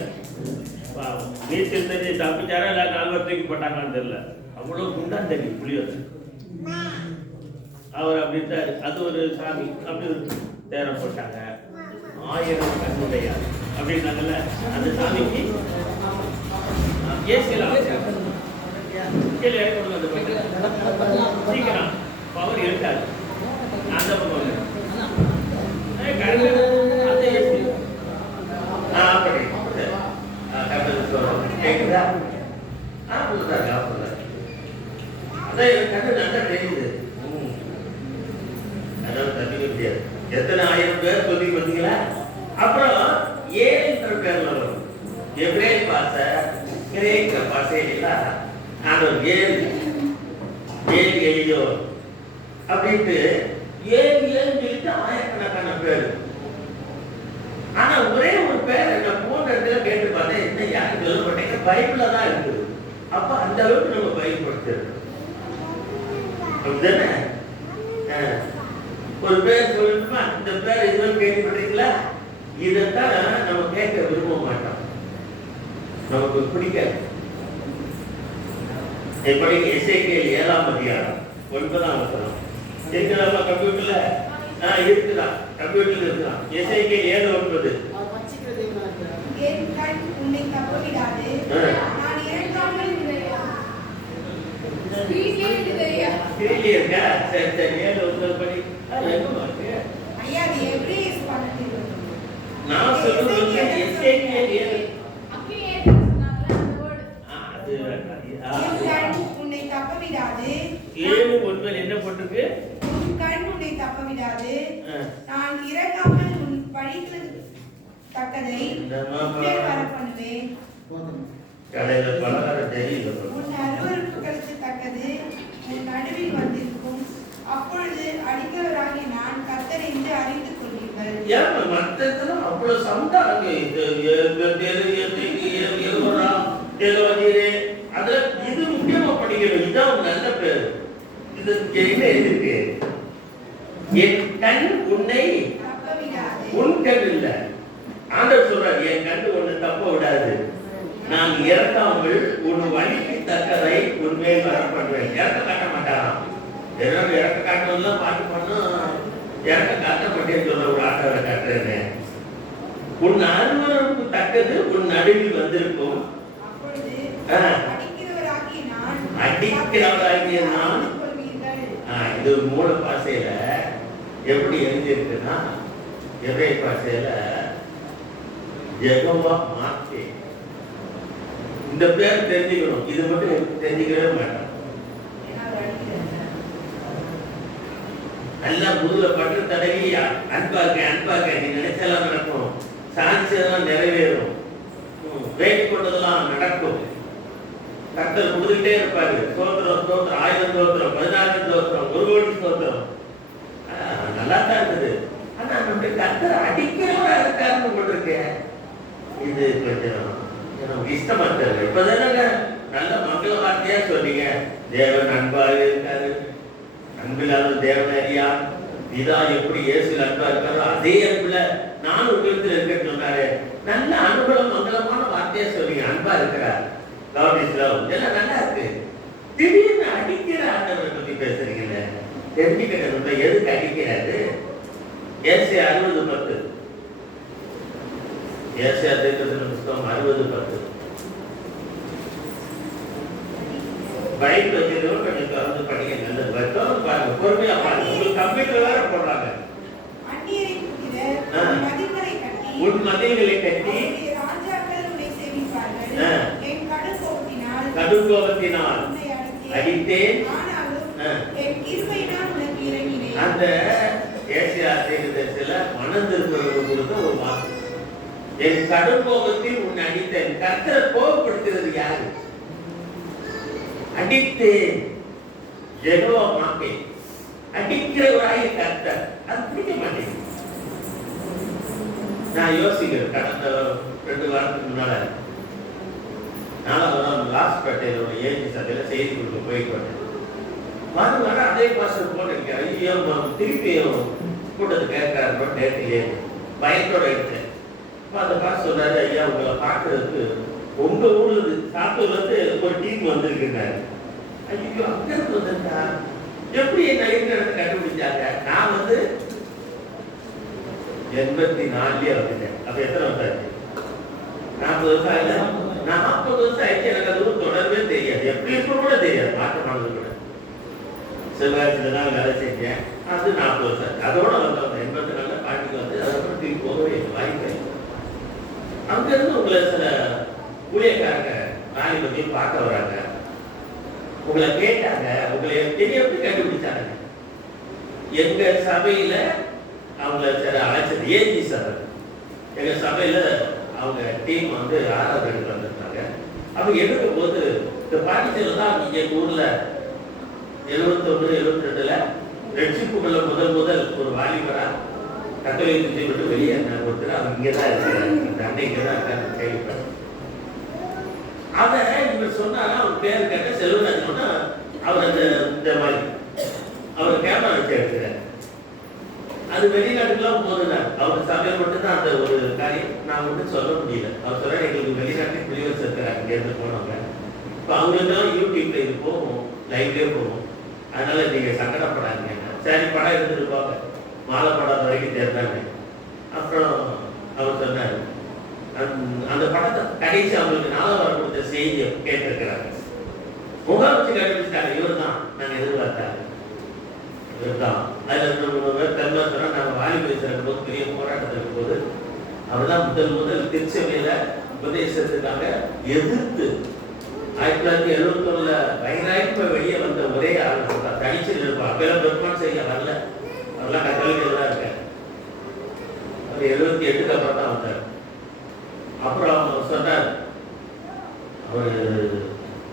நீச்சல் தெரிஞ்சு தப்பிச்சாரா இல்லை 4 பேர் தூக்கி போட்டாங்கன்னு தெரியல. அவ்வளோ குண்டான் தண்ணி புளியோட அவர் அப்படி இருந்தாரு. அது ஒரு சாமி அப்படி தேரம் போட்டாங்க. 1000 கண்ணுடையார் அப்படின்னாங்கல்ல, அந்த சாமிக்கு ஏசியில் கீழே கொண்டு வந்து சீக்கிரம் பவர் இருக்காது. அந்த பக்கம் அந்த ஏசி கேக்குதா? எத்தனை 1000 பேர் சொல்லி பார்த்தீங்களா? அப்புறம் ஏன்ற பேர்ல வரும். எப்ரேல் பாச கிரேக்க பாசையிலாம் நான் ஏழு எளியோ அப்படின்ட்டு 7 சொல்லிட்டு ஆயிரக்கணக்கான பேர். ஆனா ஒரே ஒரு பேர் நான் போன இடத்துல கேட்டு பார்த்தேன், என்ன யாரும் சொல்ல மாட்டேங்க, பைபிள்ல தான் இருக்குது. அப்ப அந்த அளவுக்கு நம்ம பயன்படுத்துறோம் அப்படிதானே? ஒரு பேர் சொல்லணுமா? இந்த பேர் இதுவரை கேள்விப்பட்டீங்களா? இதைத்தான் நம்ம கேட்க விரும்ப மாட்டோம், நமக்கு பிடிக்காது. எப்படி எசேக்கியேல் 7ஆம் அதிகாரம் 9ஆம் வசனம் இருக்கிறாமா? கம்ப்யூட்டர்ல இருக்குதான், கம்ப்யூட்டர்ல இருக்குதான். எசேக்கியேல் 7:9. என் கண் உன்னை தப்பவிடாது, நான் இறங்காமல் ஐயா அது எப்ரேஸ் பண்ணது. நான் சொல்றது எசேக்கியேல் உன்னை தப்பவிடாது. 7:9 என்ன போட்டிருக்கு? உன் கண் உன்னை தப்பவிடாது, நான் இறங்காமல் உன் வழிக்கு தக்கதை வர பண்ணுவேன். கடையில பலகார தெரியல. உன் அருவருப்புகளுக்கு தக்கது உன் நடுவில் வந்திருக்கும், அப்பொழுது அடிக்கிறவராகி நான் கர்த்தர் என்று அறிந்து கொள்வீர்கள். ஏன் மற்றதெல்லாம் அவ்வளவு சம்தாங்க? அதுல இது முக்கியமா படிக்கணும். இதுதான் ஒரு நல்ல பேர். இது என்ன இருக்கு? என் கண் உன்னை உன் கண் இல்ல. ஆண்டவர் சொல்றாரு, என் கண் உன்னை தப்ப விடாது, நான் இறக்காமல் உன் வழிக்கு தக்கதை உண்மையை வர பண்ணுவேன். இறக்க காட்ட மாட்டாராம். ஏதாவது இறக்க காட்டுறதுலாம் பாட்டு பண்ணும், இறக்க காட்ட மாட்டேன்னு சொல்ற ஒரு ஆட்டோவை காட்டுறேன். உன் அருவருக்கு தக்கது உன் நடுவில் வந்திருக்கும், அடிக்கிறவராகிய நான். இது மூல பாசையில எப்படி எழுதியிருக்குன்னா, எவ்ரே பாசையில யெகோவா மாத்தே. இந்த பேர் தெரிஞ்சுக்கணும், இது மட்டும் தெரிஞ்சுக்கவே மாட்டோம். நல்லா முதுகுல பட்டு தடவி அன்பாக்க நீ நினைச்செல்லாம் நடக்கும், சாட்சியெல்லாம் நிறைவேறும், வேண்டி கொண்டதெல்லாம் நடக்கும். கர்த்தர் கொடுத்துட்டே இருப்பாரு. ஸ்தோத்திரம் ஸ்தோத்திரம், 1000 ஸ்தோத்திரம், 14 ஸ்தோத்திரம், 1 கோடி ஸ்தோத்திரம். நல்லா தான் இருக்குது. ஆனா நம்முடைய கர்த்தர் அடிக்கிறவரா இருக்காருன்னு போட்டிருக்கேன். இது கொஞ்சம் எனக்கு இஷ்டமா தெரியல. இப்பதானங்க நல்ல மங்கள வார்த்தையா சொன்னீங்க, தேவன் அன்பாக இருக்காரு, அன்பில்லாத தேவன் அறியா. இதா எப்படி இயேசு அன்பா இருக்காரோ அதே அன்புல நான் உங்களுக்கு இருக்கேன்னு சொன்னாரு. நல்ல அனுகூலம் மங்களமான வார்த்தையா சொன்னீங்க, அன்பா இருக்கிறார், எல்லாம் நல்லா இருக்கு. திடீர்னு அடிக்கிற ஆண்டவரை பத்தி பேசுறீங்கல்ல, தெரிஞ்சுக்கிட்ட எதுக்கு அடிக்கிறாரு? ஏசியா 60:10. ஏசியா தீர்க்கதரிசன புத்தகம் 60:10. பைபிள் வச்சிருக்கோம், கொஞ்சம் திறந்து படிங்க, நல்லது. வச்சோம் பாருங்க, பொறுமையா பாருங்க. உங்களுக்கு கம்ப்யூட்டர் வேற போடுறாங்க. உன் மதில்களை கட்டி கடுங்கோபத்தினால் அடித்தேன். அந்த ஏசியா தீர்க்கதரிசியில மனம் திரும்புறவங்களுக்கு ஒரு வாக்கு, என் கடுங்கோபத்தில் உன்னை அடித்தேன். கர்த்தரை கோபப்படுத்துறது யாரு? அடித்தேன் யெகோவா மாட்டே அடிக்கிறவராய் கர்த்தர். அது பிடிக்க மாட்டேங்குது. நான் யோசிக்கிறேன், கடந்த 2 வாரத்துக்கு முன்னால நான் லாஸ்பேட்டையிலோட ஏஜி சபையில செய்தி கொடுக்க போயிட்டு வந்தேன். வர அதே பாஸ்டர் போட்டு ஐயோ திருப்பியும் கூட்டத்தை கேட்கறாரு நேரத்திலே பயத்தோட எடுத்தேன். அந்த பாஸ்டர் சொன்னாரு, ஐயா உங்களை பார்க்கறதுக்கு உங்க ஊர்ல சாத்தூர்ல இருந்து ஒரு டீம் வந்திருக்குறாரு. ஐயோ அங்க இருந்து வந்திருக்கா, எப்படி என்ன இடத்தை கண்டுபிடிச்சாங்க? நான் 84 வந்துட்டேன். அப்ப எத்தனை வருஷம் ஆச்சு? 40 வருஷம் ஆயில. நான் 40 வருஷம் ஆயிடுச்சு. எனக்கு அது தொடர்பே தெரியாது, எப்படி இருக்கும் கூட தெரியாது. மாற்றமானது கூட செவ்வாய்ச்சில தான் வேலை செஞ்சேன். அது 40 வருஷம். அதோட வந்தவங்க 84 பாட்டுக்கு வந்து அதுக்கப்புறம் திருப்பி போகவே வாய்ப்பு. அங்க இருந்து உங்களை சில ஊழியக்காரங்க நாளை பத்தியும் பார்க்க வராங்க. உங்களை கேட்டாங்க, உங்களை எப்படி கண்டுபிடிச்சாங்க? எங்க சபையில அவங்க சில அழைச்சது ஏஜி சபை. எங்க சபையில அவங்க டீம் ஆறாவது எடுத்து வந்திருந்தாங்க. அவங்க எடுக்கும் போது இந்த பாண்டிச்சேரியில் தான் எங்க ஊர்ல 71, 72ல ரட்சிப்புக்குள்ள முதல் ஒரு வாலிபரா கத்தோலிக்கத்தை விட்டு வெளியேறின ஒருத்தர் அவங்க இங்கதான் இருக்கிறாரு. அந்த அன்னை இங்கதான் இருக்காங்க கேள்விப்பட்ட. அதை இவர் சொன்னாங்க. அவர் பேர் கேட்ட செல்வராஜ். அவர் இந்த மாதிரி அவர் கேமரா வச்சு எடுக்கிறார். அது வெளிநாட்டுக்குலாம் போதுனார். அவர் சபையில் மட்டும்தான் அந்த ஒரு காரியம் நான் சொல்ல முடியல. அவர் சொல்ற எங்களுக்கு வெளிநாட்டுக்கு பிரிவர்ஸ் இருக்கிறாங்க இங்கேருந்து போனவங்க. இப்போ அவங்களுக்கெல்லாம் யூடியூப்ல இது போகும், லைவ்லேயே போகும். அதனால நீங்க சங்கடப்படாதீங்க. சரி படம் எடுத்துட்டு போங்க, மாலை படம் வரைக்கும் தேர்ந்தாங்க. அப்புறம் அவர் சொன்னார், அந்த படத்தை கடைசி அவங்களுக்கு 4 வாரம் கொடுத்த செய்தியை கேட்டிருக்கிறாங்க. முகம் வச்சு கண்டுபிடிச்சாங்க. இவர் தான் நாங்கள் எதிர்பார்த்தாங்க. இவர் தான். அதில் தென்மேற்கனா நாங்கள் வாலிப இருக்கும் போது பெரிய போராட்டத்தில் இருக்கும்போது அவர் தான் முதல் திருச்சபையில உபதேசத்துக்காக எதிர்த்து 1971 பயங்கரமா வெளியே வந்த ஒரே ஆள் தனிச்சு இருப்பார். அப்பெல்லாம் பெருமான் செய்ய வரல. அவரெல்லாம் கத்தோலிக்கல் தான் இருக்கார். அவர் 78க்கு அப்புறம் தான் வந்தார். அப்புறம் சொன்னார், அவர்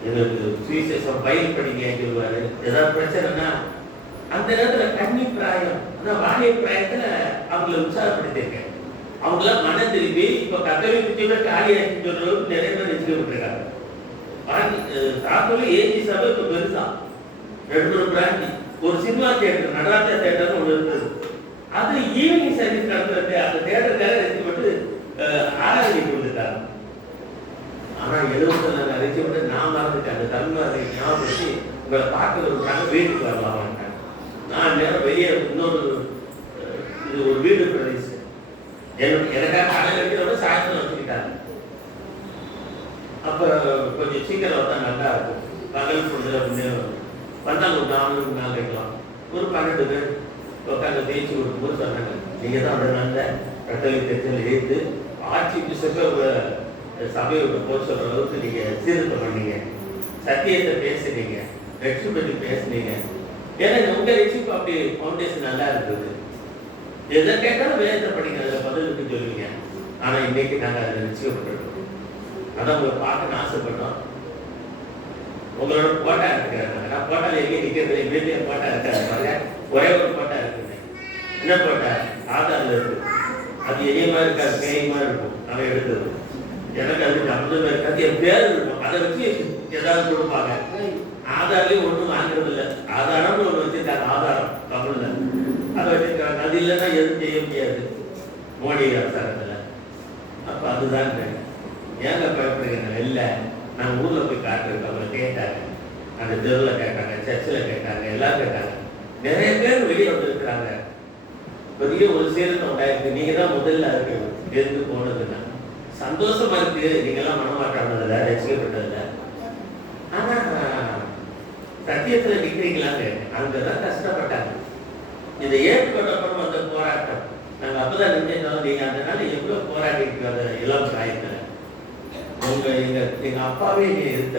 எங்களுக்கு சுவிசேஷம் பயில் படிங்க சொல்லுவாரு. ஏதாவது பிரச்சனைனா அந்த நேரத்துல கன்னி பிராயம், அதான் வாலிய பிராயத்துல அவங்களை உற்சாகப்படுத்திருக்கேன். அவங்களாம் மன திரும்பி இப்ப கத்தோலிக்க காலியாக்கி சொல்றவங்க நிறைய பேர் வச்சுக்கப்பட்டிருக்காங்க. சாத்தூர்ல ஏஜி சபை இப்ப பெருசா 2 பிராஞ்சி. ஒரு சினிமா தியேட்டர், நடராஜா தியேட்டர்னு ஒன்று இருந்தது. அது ஈவினிங் சர்வீஸ் நடத்துறது. அந்த தியேட்டருக்காக ரெசிப்பட்டு ஆராதனை கொடுத்துட்டாங்க. ஆனா 70 ரெசிப்பட்டு நான் மறந்துட்டேன். அந்த தமிழ்நாடு ஞாபகப்படுத்தி உங்களை பார்க்க விடுறாங்க, வீட்டுக்கு வரலாம். நான் நேரம் வெளியே இன்னொரு இது ஒரு வீடு பிரதேசம் எனக்காக கடை வைக்கிறத சாயந்தரம் வச்சுக்கிட்டாங்க. அப்ப கொஞ்சம் சீக்கிரம் வந்தா நல்லா இருக்கும். பகல் பொழுது அப்படின்னு வந்தாங்க. ஒரு 4 நாள் வைக்கலாம். ஒரு 12 பேர் உட்காந்து பேச்சு கொடுக்கும்போது சொன்னாங்க, நீங்க தான் அந்த நல்ல கட்டளைத்திட்டத்தில் ஏற்று ஆட்சி பிசப்ப சபையோட போக சொல்ற அளவுக்கு நீங்க சீர்திருத்தம் பண்ணீங்க, சத்தியத்தை பேசுனீங்க, ரட்சி பற்றி பேசுனீங்க. ஏன்னா உங்க ரட்சிப்பு அப்படி ஃபவுண்டேஷன் நல்லா இருக்குது. எதை கேட்டாலும் வேதத்தை படிங்க, அதில் பதிலுக்கு சொல்லுவீங்க. ஆனா இன்னைக்கு நாங்க அதில் ரட்சிக்கப்பட்டிருக்கோம். அதான் உங்களை பார்க்கணும்னு ஆசைப்பட்டோம். உங்களோட போட்டா இருக்கிறாங்க. நான் போட்டால எங்கே நிற்கிறது, வீட்லயே போட்டா இருக்காரு. ஒரே ஒரு போட்டா இருக்குது. என்ன போட்டா? ஆதார்ல இருக்கு. அது எரியமா இருக்காது, பேயமா இருக்கும். அவன் எடுத்தது எனக்கு அது சம்மந்தமா இருக்காது. என் பேர் இருக்கும். அதை வச்சு ஏதாவது கொடுப்பாங்க. ஆதார்லயும் ஒன்றும் வாங்குறது இல்லை. ஆதாரம்னு ஒன்று வச்சிருக்காங்க. ஆதாரம் தமிழ்ல அதை வச்சிருக்காங்க. அது இல்லைன்னா எதுவும் செய்ய முடியாது மோடி அரசாங்கத்துல. அப்ப அதுதான் ஏங்க பயப்படுறீங்க? இல்லை, நாங்கள் ஊர்ல போய் காட்டுறோம். அவங்க கேட்டாங்க, அந்த தெருவில் கேட்டாங்க, சர்ச்சில் கேட்டாங்க, எல்லாம் கேட்டாங்க. நிறைய பேர் வெளியே வந்துருக்குறாங்க. பெரிய ஒரு சீரத்தை உண்டாயிருக்கு. நீங்க தான் முதல்ல இருக்கு எதிர்த்து போனதுன்னா சந்தோஷமா இருக்கு. நீங்க எல்லாம் மனமாட்டானதில்ல, ரசிக்கப்பட்டதில்ல. ஆனா சத்தியத்துல நிற்கிறீங்களாங்க, அங்கதான் கஷ்டப்பட்டாங்க. இதை ஏற்றுக்கொண்டப்பறம் வந்த போராட்டம் நாங்க அப்பதான் நினைச்சோம். நீங்க அதனால எவ்வளவு போராடி இருக்கிற இளம் பிராயத்துல எங்க அப்பாவே நீ இருந்த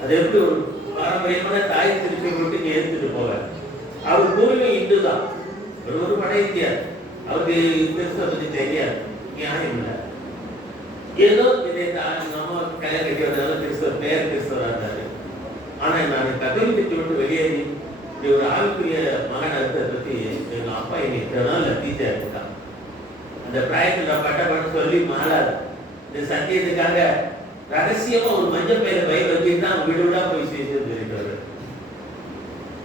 அது எப்படி ஒரு பாரம்பரியமான தாய் திருப்பி விட்டு நீ எடுத்துட்டு போவ. அவர் பூர்வீக இந்து தான், ஒரு படைத்தியார். அவருக்கு கிறிஸ்துவ பத்தி தெரியாது, நியாயம் இல்லை. ஏதோ இதை நம்ம கல்யாணம் கட்டி வந்தாலும் கிறிஸ்துவ பேர் கிறிஸ்துவரா இருந்தாரு. ஆனா நான் கத்தோலிக்கத்தை விட்டு வெளியேறி ஒரு ஆவிக்குரிய மகன் இருக்கிறத பத்தி எங்க அப்பா என்னை இத்தனை டீச்சர் இருக்கான். அந்த பிராயத்தில் நான் பட்ட சொல்லி மாறாது. இந்த சத்தியத்துக்காக ரகசியமா ஒரு மஞ்சள் பயிரை பயிர் வச்சுட்டு தான் வீடு வீடா போய் சேர்த்து சொல்லிட்டு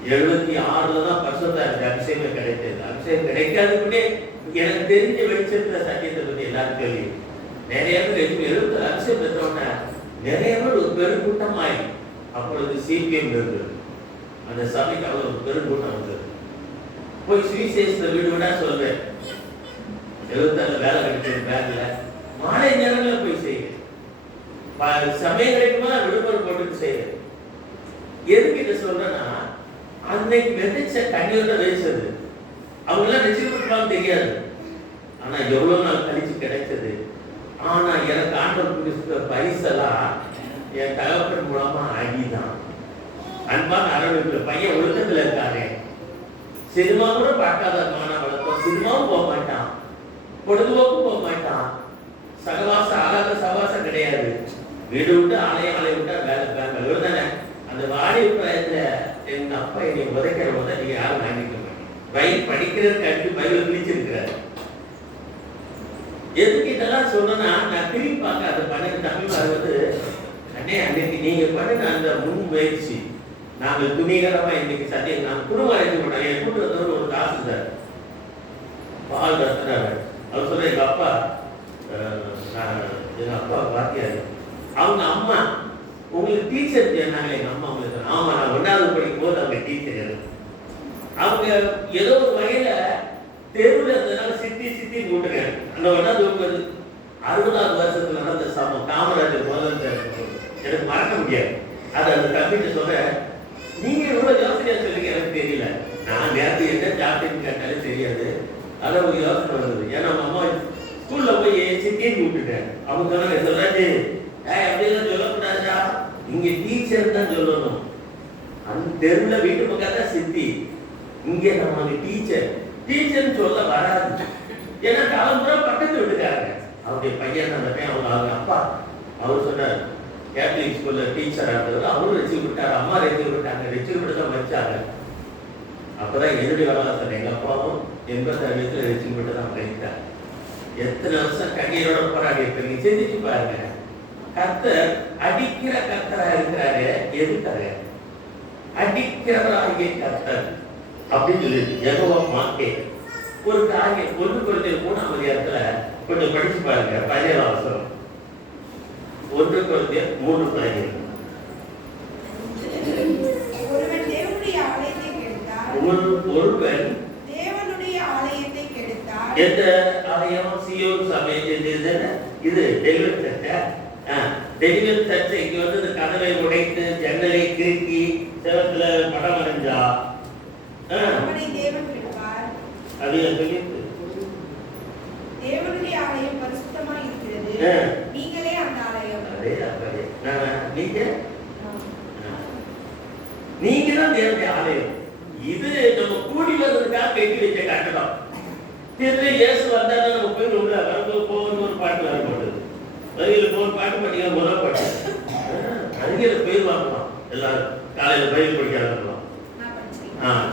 76 தான் பரிசுத்த அபிஷேகம் கிடைத்தது. அபிஷேகம் கிடைக்காதுன்னே எனக்கு தெரிஞ்ச வெளிச்சத்துல சத்தியத்தை பத்தி எல்லாரும் சொல்லி நிறைய பேர் 70 அபிஷேகம் பெற்றோன்னா நிறைய பேர் ஒரு பெருங்கூட்டமாயி. அப்பொழுது சிபிஎம் இருந்தது. அந்த சபைக்கு அவ்வளவு ஒரு பெருங்கூட்டம் வந்தது. போய் சுவிசேஷத்தை வீடு வீடா சொல்றேன். 76 வேலை கிடைச்சது பேங்க்ல. மாலை நேரங்களில் போய் செய்யுங்க. சமயம் கிடைக்குமா விடுமுறை போட்டு செய்யுங்க. எதுக்கு இதை சொல்றேன்னா, அன்னைக்கு விதைச்ச கண்ணீரோட விதைச்சது அவங்க எல்லாம் ரசிக்கப்பட்டாலும் தெரியாது. ஆனா எவ்வளவு நாள் கழிச்சு கிடைச்சது. ஆனா எனக்கு ஆண்டவர் கொடுத்த பரிசெல்லாம் என் தகப்பன் மூலமா அடிதான். அன்பான அரவணைப்புல பையன் ஒழுக்கத்துல இருக்காரு. சினிமா கூட பார்க்காத வளர்த்தோம். சினிமாவும் போக மாட்டான், பொழுதுபோக்கும் போக மாட்டான். சகவாசம் ஆகாத சகவாசம் கிடையாது. வீடு விட்டு ஆலயம் விட்டா வேலை பேங்க் தானே. அந்த வாடி பிராயத்துல எங்க அப்பா என்னை உதைக்கிற போது நீங்க யாரும் வாங்கிக்க மாட்டீங்க. பைபிள் படிக்கிறதுக்கு அடுத்து பைபிள் பிடிச்சிருக்கிறாரு. எதுக்கு இதெல்லாம் சொன்னா, நான் திரும்பி பார்க்க அதை பண்ண தமிழ் வருவது அண்ணே, அன்னைக்கு நீங்க பண்ணுன அந்த முன் முயற்சி நாங்கள் துணிகரமா இன்னைக்கு சத்தியம் நான் குடும்பம் அழைக்க மாட்டோம். என் கூட்டு வந்தவர் ஒரு காசு சார் பால் ரத்னார். அவர் சொல்ற எங்க அப்பா எங்க அப்பா பாத்தியாரு. அவங்க அம்மா உங்களுக்கு டீச்சர் சொன்னாங்க. எங்க அம்மா உங்களுக்கு ஆமா, நான் 1வது படிக்கும் போது அவங்க டீச்சர். அவங்க ஏதோ ஒரு வகையில தெருவில் இருந்ததுனால சித்தி கூட்டுறேன். அந்த 1வது வகுப்பு 60வது வருஷத்துல நடந்த சமம் காமராஜர் முதல்ல எனக்கு மறக்க முடியாது. அது அந்த தம்பிட்டு சொல்றேன், நீங்க எவ்வளவு யோசனையா சொல்லுங்க எனக்கு தெரியல. நான் நேரத்தை என்ன ஜாப்டின்னு கேட்டாலே தெரியாது. அதான் ஒரு யோசனை வந்தது. ஏன்னா அவங்க அம்மா ஸ்கூல்ல போய் சித்தின்னு கூப்பிட்டுட்டேன். அவங்க சொன்னாங்க, சொல்றாச்சு அப்படியெல்லாம் சொல்லக்கூடாதா, இங்க டீச்சர் தான் சொல்லணும். அந்த தெருவில் வீட்டு பக்கம் தான் சித்தி, இங்க நம்ம டீச்சர்னு சொல்ல வராது. ஏன்னா காலம்புற பக்கத்து விட்டுக்காருங்க. அவருடைய பையன் அந்த பையன் அவங்க அப்பா அவர் சொன்னார், கேத்தலிக் ஸ்கூல்ல டீச்சரா இருந்தது. அவரும் ரெச்சில் விட்டாரு, அம்மா ரெச்சில் விட்டாங்க. ரெச்சில் விட்டு தான் வச்சாங்க. அப்பதான் என்னுடைய வரலாறு எங்க அப்பாவும் 86 ரெச்சில் விட்டு தான் படித்தார். எத்தனை வருஷம் கண்ணீரோட போராடி இருப்பீங்க. சிந்திச்சு பாருங்க. கர்த்தர் அடிக்கிற கர்த்தரா இருக்கிறாரு. எதுக்காக அடிக்கிறவராகிய கர்த்தர் அப்படின்னு சொல்லிட்டு யெகோவா மாக்கே ஒரு காரியம் 1 கொரிந்தியர் 3ஆம் இடத்துல கொஞ்சம் படிச்சு பாருங்க. 17ஆம் வசனம் 1 கொரிந்தியர் 3:17. ஒருவன் தேவனுடைய ஆலயத்தை கெடுத்தால் எந்த ஆலயம் சியோன் சபையை இது டெலிவரி சர்ச்சா. டெலிவரி சர்ச்சைக்கு வந்து இந்த கதவை உடைத்து ஜன்னலை கிறுக்கி செவத்துல படம் வரைஞ்சா அவனை தேவன் கெடுப்பார். அது சொல்லிட்டு தேவனுடைய ஆலயம் பரிசுத்தமாய் இருக்கிறது, நீங்களே அந்த ஆலயம். அதே அப்படியே நீங்க தான் தேவனுடைய ஆலயம். இது நம்ம கூடி வந்ததுக்காக கட்டி வச்ச கட்டடம். திரும்ப இயேசு வந்தாதான் நம்ம போய் உள்ள வரப்போ போகணும். ஒரு பாட்டு வர போடுது வரியில் போன பாட்டு பண்ணிக்கலாம். முதல் பாட்டு அருகில போய் வாங்கலாம். எல்லாரும் காலையில பயிர் படிக்க ஆரம்பிக்கலாம்.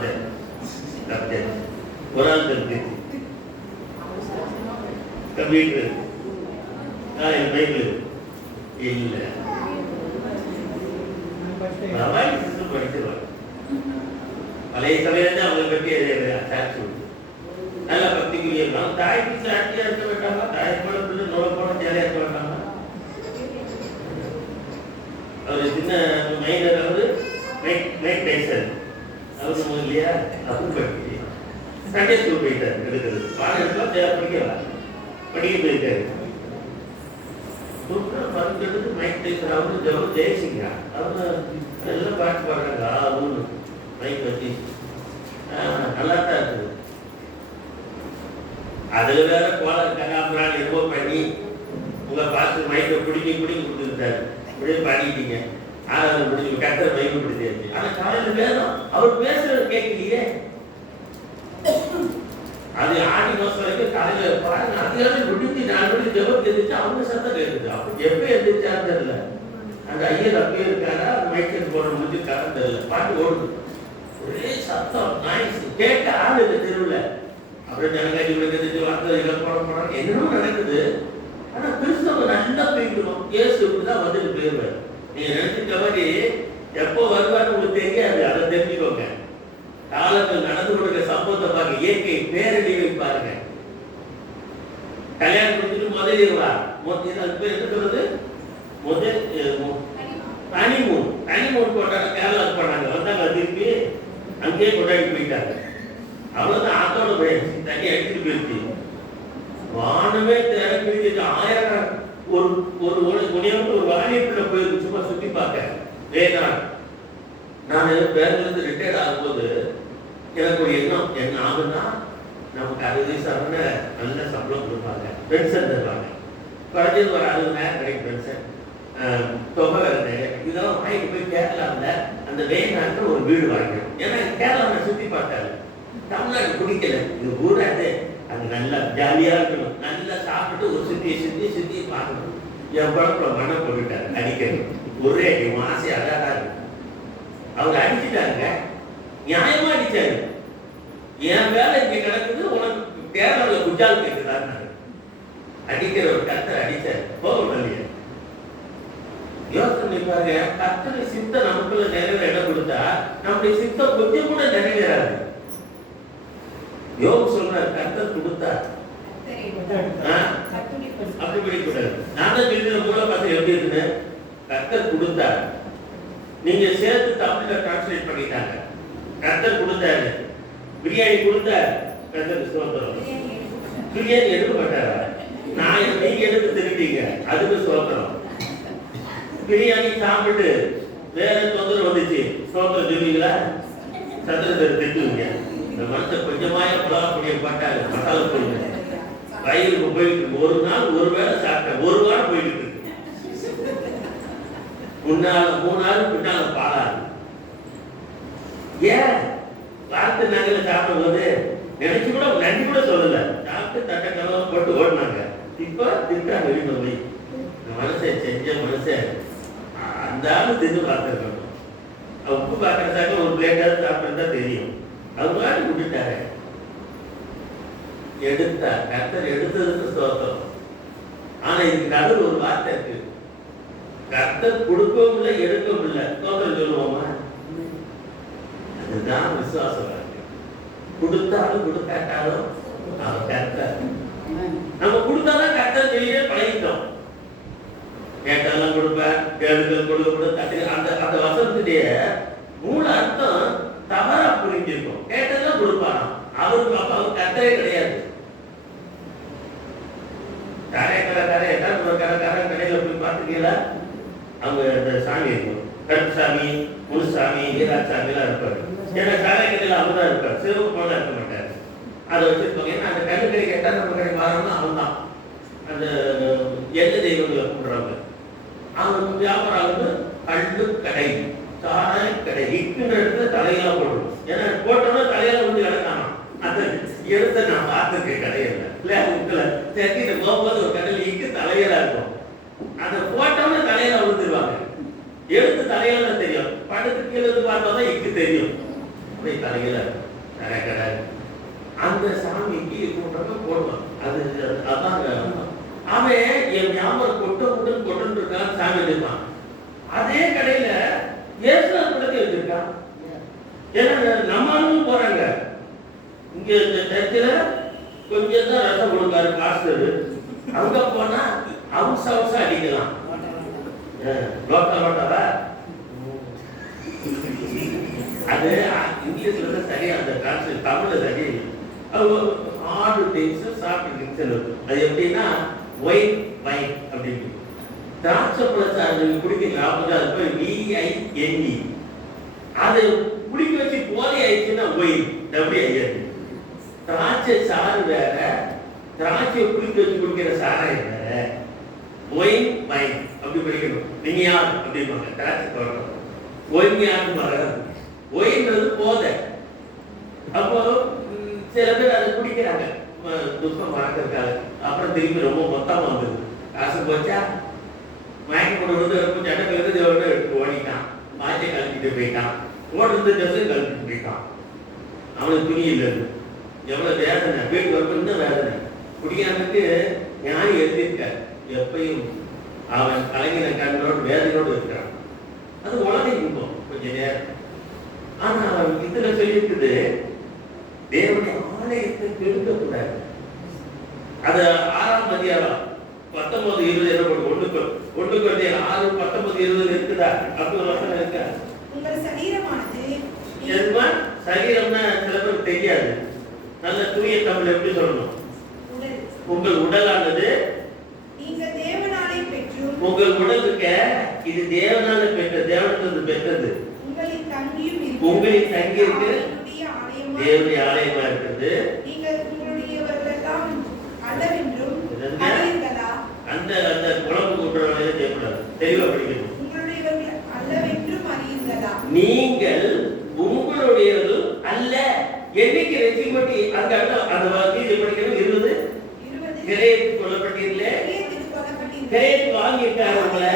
சரி ஒரு ஆள் தெரிஞ்சு கம்ப்யூட்டர் காலையில் பைபிள் இல்லை படிச்சிருவாங்க. பழைய சமயம் தான் அவங்களை பற்றி சாட்சி நல்லா பக்திக்குரிய இருக்கலாம். தாய்க்கு சாட்சியா இருக்க வேண்டாமா? தாய் போல பிள்ளை நோட போன ஜாலியா இருக்க வேண்டாமா? அவர் சின்ன மைனர் வந்து மைக் டைசன் அவரு இல்லையா? அதுவும் படிக்க சண்டே ஸ்கூல் போயிட்டாரு. எடுக்கிறது பாடம் எடுக்கலாம். படிக்க போயிருக்காரு. படுக்கிறது மைக் டைசன் அவரு ஜவஹர் ஜெயசிங்கா அவங்க எல்லாம் பாட்டு பாடுறாங்க. அவனு மைக் வச்சு நல்லா தான் இருக்குது. அதுல வேற கோல கலாபுரான் என்னவோ பண்ணி உங்க பார்த்து மைக்கை பிடிக்கி கொடுத்துருந்தாரு. இப்படியே பாடிட்டீங்க. ஆறாவது முடிச்சு கத்தர் மைக்கு பிடிச்சாச்சு. ஆனா காலையில வேணும் அவர் பேசுறது கேட்கலையே. அது ஆடி மாசம் வரைக்கும் காலையில பாருங்க. அதுக்காக முடிஞ்சு 4 மணிக்கு ஜெபம் தெரிஞ்சு அவங்க சத்தம் கேட்குது. அப்ப எப்ப எந்திரிச்சாரு தெரியல. அந்த ஐயர் அப்படியே இருக்காரா, மைக்கேல் போன முடிஞ்சு கரண்ட் இல்லை, பாட்டு ஓடுது, ஒரே சத்தம் நாய்ஸ், கேட்க ஆள் இல்லை தெருவில். அப்புறம் ஜனகாஜி விடுக்கிறது வார்த்தை போட என்னென்னும் நடக்குது. ஆனா கிறிஸ்தவ நல்லா போய்க்கணும், இயேசு இப்படிதான் வந்துட்டு போயிடுவார். நீங்க நினைச்சிருக்க மாதிரி எப்போ வருவாரு உங்களுக்கு தெரியாது, அதை தெரிஞ்சுக்கோங்க. காலத்தில் நடந்து கொடுக்கிற சம்பவத்தை பாருங்க, இயற்கை பேரழிவை பாருங்க. கல்யாணம் முடிச்சுட்டு முதல் இருவா அது பேர் என்ன சொல்றது, முதல் ஹனிமூன் கொண்டாட கேரளாவுக்கு போனாங்க, வந்தாங்க திருப்பி அங்கேயே கொண்டாடி போயிட்டாங்க. அவ்வளவுதான், ஆத்தோட போயிடுச்சு, தண்ணி அடிச்சுட்டு போயிடுச்சு. வானமே திறந்து ஆயிரம் ஒரு ஒரு வாணியத்துல போயிருக்கு சும்மா சுத்தி பார்க்க. வேதான் நான் பேருந்து ரிட்டையர்ட் ஆகும்போது எனக்கு ஒரு எண்ணம் என்ன ஆகுன்னா, நமக்கு 60 வயசு ஆகுன நல்ல சம்பளம் கொடுப்பாங்க, பென்ஷன் தருவாங்க, குறைஞ்சது ஒரு 60,000 கிடைக்கும் பென்ஷன், தொகை வேறு. இதெல்லாம் வாங்கிட்டு போய் கேரளாவில் அந்த வேநாட்டில் ஒரு வீடு வாங்கிடும். ஏன்னா கேரளாவை சுற்றி பார்த்தாரு, தமிழ்நாடு பிடிக்கல, இது ஊராது, அது நல்லா ஜாலியாக இருக்கணும், நல்லா சாப்பிட்டு ஒரு சுற்றி பார்க்கணும். என் பழப்ப மண்ணை போட்டுட்டாரு அடிக்கடி, ஒரே ஆசை அழகா இருக்கு. அவங்க அடிச்சுட்டாங்க, நியாயமா அடிச்சாரு. என் வேலை இங்க கிடக்குது, உனக்கு கேரளாவில் குஜால் கேட்குதாரு. அடிக்கிற ஒரு கத்தரை அடிச்சாரு, போகணும் இல்லையா? யோசனை பாருங்க, கத்தரை சித்த நமக்குள்ள நிறைவேற இடம் கொடுத்தா நம்முடைய சித்தம் கொஞ்சம் கூட நிறைவேறாது. யோக சொல்றாரு, கத்தர் கொடுத்தார் அப்படி படிக்கூடாது. நான் தான் சொல்லிட்டு மூல பார்த்து எப்படி இருக்குன்னு, கத்தர் கொடுத்தார். நீங்க சேர்த்து தமிழ்ல டிரான்ஸ்லேட் பண்ணிட்டாங்க. கத்தர் கொடுத்தாரு, பிரியாணி கொடுத்தார், கத்தர் சோத்திரம். பிரியாணி எடுக்க மாட்டாரா? நான் நீங்க எடுத்து திருட்டீங்க, அதுக்கு சோத்திரம். பிரியாணி சாப்பிட்டு வேற தொந்தரவு வந்துச்சு, சோத்திரம் சொல்லுவீங்களா? சத்திரத்தை திட்டுவீங்க. இந்த மனசை கொஞ்சமாய புலாப்பொடியை பட்டாங்க, மசாலா போடுங்க, வயிறுக்கு போயிட்டு ஒரு நாள் ஒரு வேளை சாப்பிட்டேன், ஒரு வாரம் போயிட்டு இருக்கு. முன்னால 3 நாள் பின்னால பாலாது. ஏன் வார்த்தை நாங்கள சாப்பிடும் போது நினைச்சு கூட நன்றி கூட சொல்லல, சாப்பிட்டு தட்டை கலவை போட்டு ஓடினாங்க. இப்ப திட்டாங்க வீட்டில் போய், மனசை செஞ்ச மனசை அந்த ஆளு தின்னு பார்த்துருக்கணும். உப்பு பார்க்கறதாக்க ஒரு பிளேட்டாவது சாப்பிட்டு தான் தெரியும். அவங்க விட்டுட்டாரு, எடுத்தார். கர்த்தர் எடுத்ததுக்கு ஸ்தோத்திரம். ஆனா இதுக்கு நடுவில் ஒரு வார்த்தை இருக்கு, கர்த்தர் கொடுக்கவும் இல்லை எடுக்கவும் இல்லை. ஸ்தோத்திரம் சொல்லுவோமா? அதுதான் விசுவாசம். கொடுத்தாலும் கொடுக்காட்டாலும் அவன் கர்த்தர். நம்ம கொடுத்தாதான் கர்த்தர் செய்ய பழகிட்டோம். கேட்டாலும் கொடுப்பேன், கேளுக்கள் கொடுக்க தட்டு. அந்த அந்த வசனத்துடைய மூல அர்த்தம் தவறா புரிஞ்சிருக்கும். கேட்டதெல்லாம் கொடுப்பாராம், அவருக்கு அப்ப அவர் கர்த்தரே கிடையாது. கடைக்காரன் கடையில போய் பார்த்துக்கீங்களா? அவங்க இந்த சாமி இருக்கும், கருப்புசாமி, முனுசாமி, வீராசாமி எல்லாம் இருப்பாரு. ஏன்னா கடைக்கடையில் அவங்க தான் இருப்பார், சிவப்பு போல இருக்க மாட்டாரு. அதை வச்சிருப்பாங்க. ஏன்னா அந்த கல்லுக்கடை கேட்டா நம்ம கடை மாறணும்னா அவன் தான் அந்த எந்த தெய்வங்களை கூடுறவங்க. அவங்க வியாபாரம் வந்து கல்லு கடை, சாராய கடை, இக்குன்ற இடத்துல தலையெல்லாம் போடணும். ஏன்னா போட்டோம்னா தலையில வந்து கிடக்கானா, அந்த இடத்த நான் பார்த்துருக்கேன் கடையில. இல்லையா உங்களை சேர்த்து போகும்போது ஒரு கடையில் இக்கு தலையில இருக்கும், அந்த போட்டோம்னா தலையில விழுந்துருவாங்க. எடுத்து தலையில தான் தெரியும், படுத்து கீழே பார்த்தாதான் இக்கு தெரியும். அப்படி தலையில நிறைய கடை. அந்த சாமிக்கு போடுவான். அது அதாங்க அவன் என் ஞாபகம் கொட்டன் இருக்கான், சாமி இருப்பான். அதே கடையில ஏசுநாள் படத்தை வச்சிருக்கான். ஏன்னா நம்மளும் போறாங்க. இங்க இந்த சர்ச்சில் கொஞ்சம் தான் ரசம் கொடுக்காரு பாஸ்டர், அங்க போனா அவசா அடிக்கலாம். லோட்டா அது இங்கிலீஷ்ல தான் சரியா, அந்த டிரான்ஸ்லேட் தமிழ்ல சரி. ஆடு திங்ஸ் சாப்பிட்டு திங்ஸ் இருக்கும். அது எப்படின்னா ஒயின் வைன் அப்படின்னு. திராட்சை பழச்சாறு நீங்க குடிக்கிறீங்களா? அது போய் VINE. அது குடிக்க வச்சு போதை ஆயிடுச்சுன்னா ஒயின் WIN. திராட்சை சாறு வேற, திராட்சையை குடிக்க வச்சு குடிக்கிற சாராயம் வேற. ஒயின் வைன் அப்படி படிக்கணும். விஞ்ஞான் அப்படிம்பாங்க திராட்சை தோட்டம். ஒய்ஞான் மரம். ஒயின்றது போதை. அப்போ சில பேர் அதை குடிக்கிறாங்க துக்கம் மறக்கிறதுக்காக. அப்புறம் திரும்பி ரொம்ப மொத்தமா வந்தது, காசு போச்சா மயக்க போட்டு வந்து சட்டை கழுத்து எடுத்து ஓடிட்டான், வாட்சை கழட்டிட்டு போயிட்டான், ஓடுறது ட்ரெஸ்ஸும் கழட்டிட்டு போயிட்டான். அவனுக்கு துணி இல்லை. எவ்வளவு வேதனை, வீட்டுக்கு வரப்ப இன்னும் வேதனை. குடியானுக்கு ஞானி எழுதியிருக்கார், எப்பயும் அவன் கலைஞர கண்ணோடு வேதனையோடு இருக்கிறான். அது உலகை இருக்கும் கொஞ்ச நேரம். ஆனா அவன் இதுல சொல்லியிருக்குது, தேவனுடைய ஆலயத்தை கெடுக்கக்கூடாது. அது 6ஆம் அதிகாரம் 19-20 என்ன போட்டு ஒன்று கொண்டே 6:19-20 இருக்குதா? அப்படி ஒரு வசனம் இருக்கா? உங்கள் சரீரமானது எதுமா சரீரம்னா சில பேருக்கு தெரியாது. நல்ல தூய தமிழ் எப்படி சொல்லணும்? உங்கள் உடலானது நீங்கள் தேவனாலே பெற்றும், உங்கள் உடல் இருக்க இது தேவனால பெற்றது, தேவனது பெற்றது, உங்களில் தங்கியும் உங்களில் தங்கி இருக்கு தேவனுடைய ஆலயமா இருக்கிறது. நீங்கள் உங்களுடையவர்களெல்லாம் அல்லவென்றும் அறியீர்களா? அந்த அந்த குழம்பு கூட்டுறவங்களே செய்யக்கூடாது, தெளிவா படிக்கணும். உங்களுடையவர்கள் அல்லவென்றும் அறியீர்களா? நீங்கள் உங்களுடையது அல்ல. என்னைக்கு ரசிக்கப்பட்டு அந்த அந்த வாக்கியத்தை படிக்கணும். 20 கிரேத்து கொல்லப்பட்டீர்களே, கிரேத்து வாங்கியிருக்காரு உங்களை.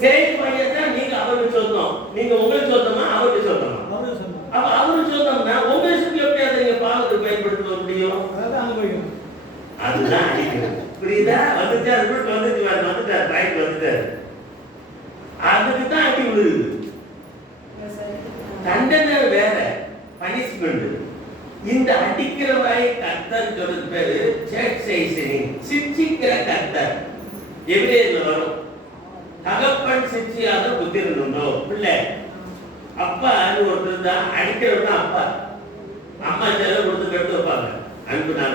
கிரேத்து வாங்கிட்டா நீங்க அவருக்கு சொந்தம். நீங்க உங்களுக்கு சொந்தமா அவருக்கு சொந்தமா? அப்ப அவருக்கு சொந்தம்னா உங்க இஷ்டத்துக்கு எப்படி அதை நீங்க பாவத்துக்கு பயன்படுத்த முடியும்? அதுதான் அடிக்கிறது. புரியுதா? வந்துட்டாரு, வந்துட்டாரு, பாயிண்ட் வந்துட்டாரு. அதுக்கு தான் அடி விழுது. தண்டனை வேற, பனிஷ்மெண்ட். இந்த அடிக்கிறவரை கர்த்தர் சொல்றது பேரு சேட்சைசனிங், சிட்சிக்கிற கர்த்தர். எபிரேயர்ல வரும், தகப்பன் சிட்சியாத புத்திரன் உண்டோ? பிள்ளை அப்பா ஒருத்தர் தான் அடிக்கிறவன் தான் அப்பா. அம்மா செல்ல கொடுத்து கட்டு வைப்பாங்க அன்புனால.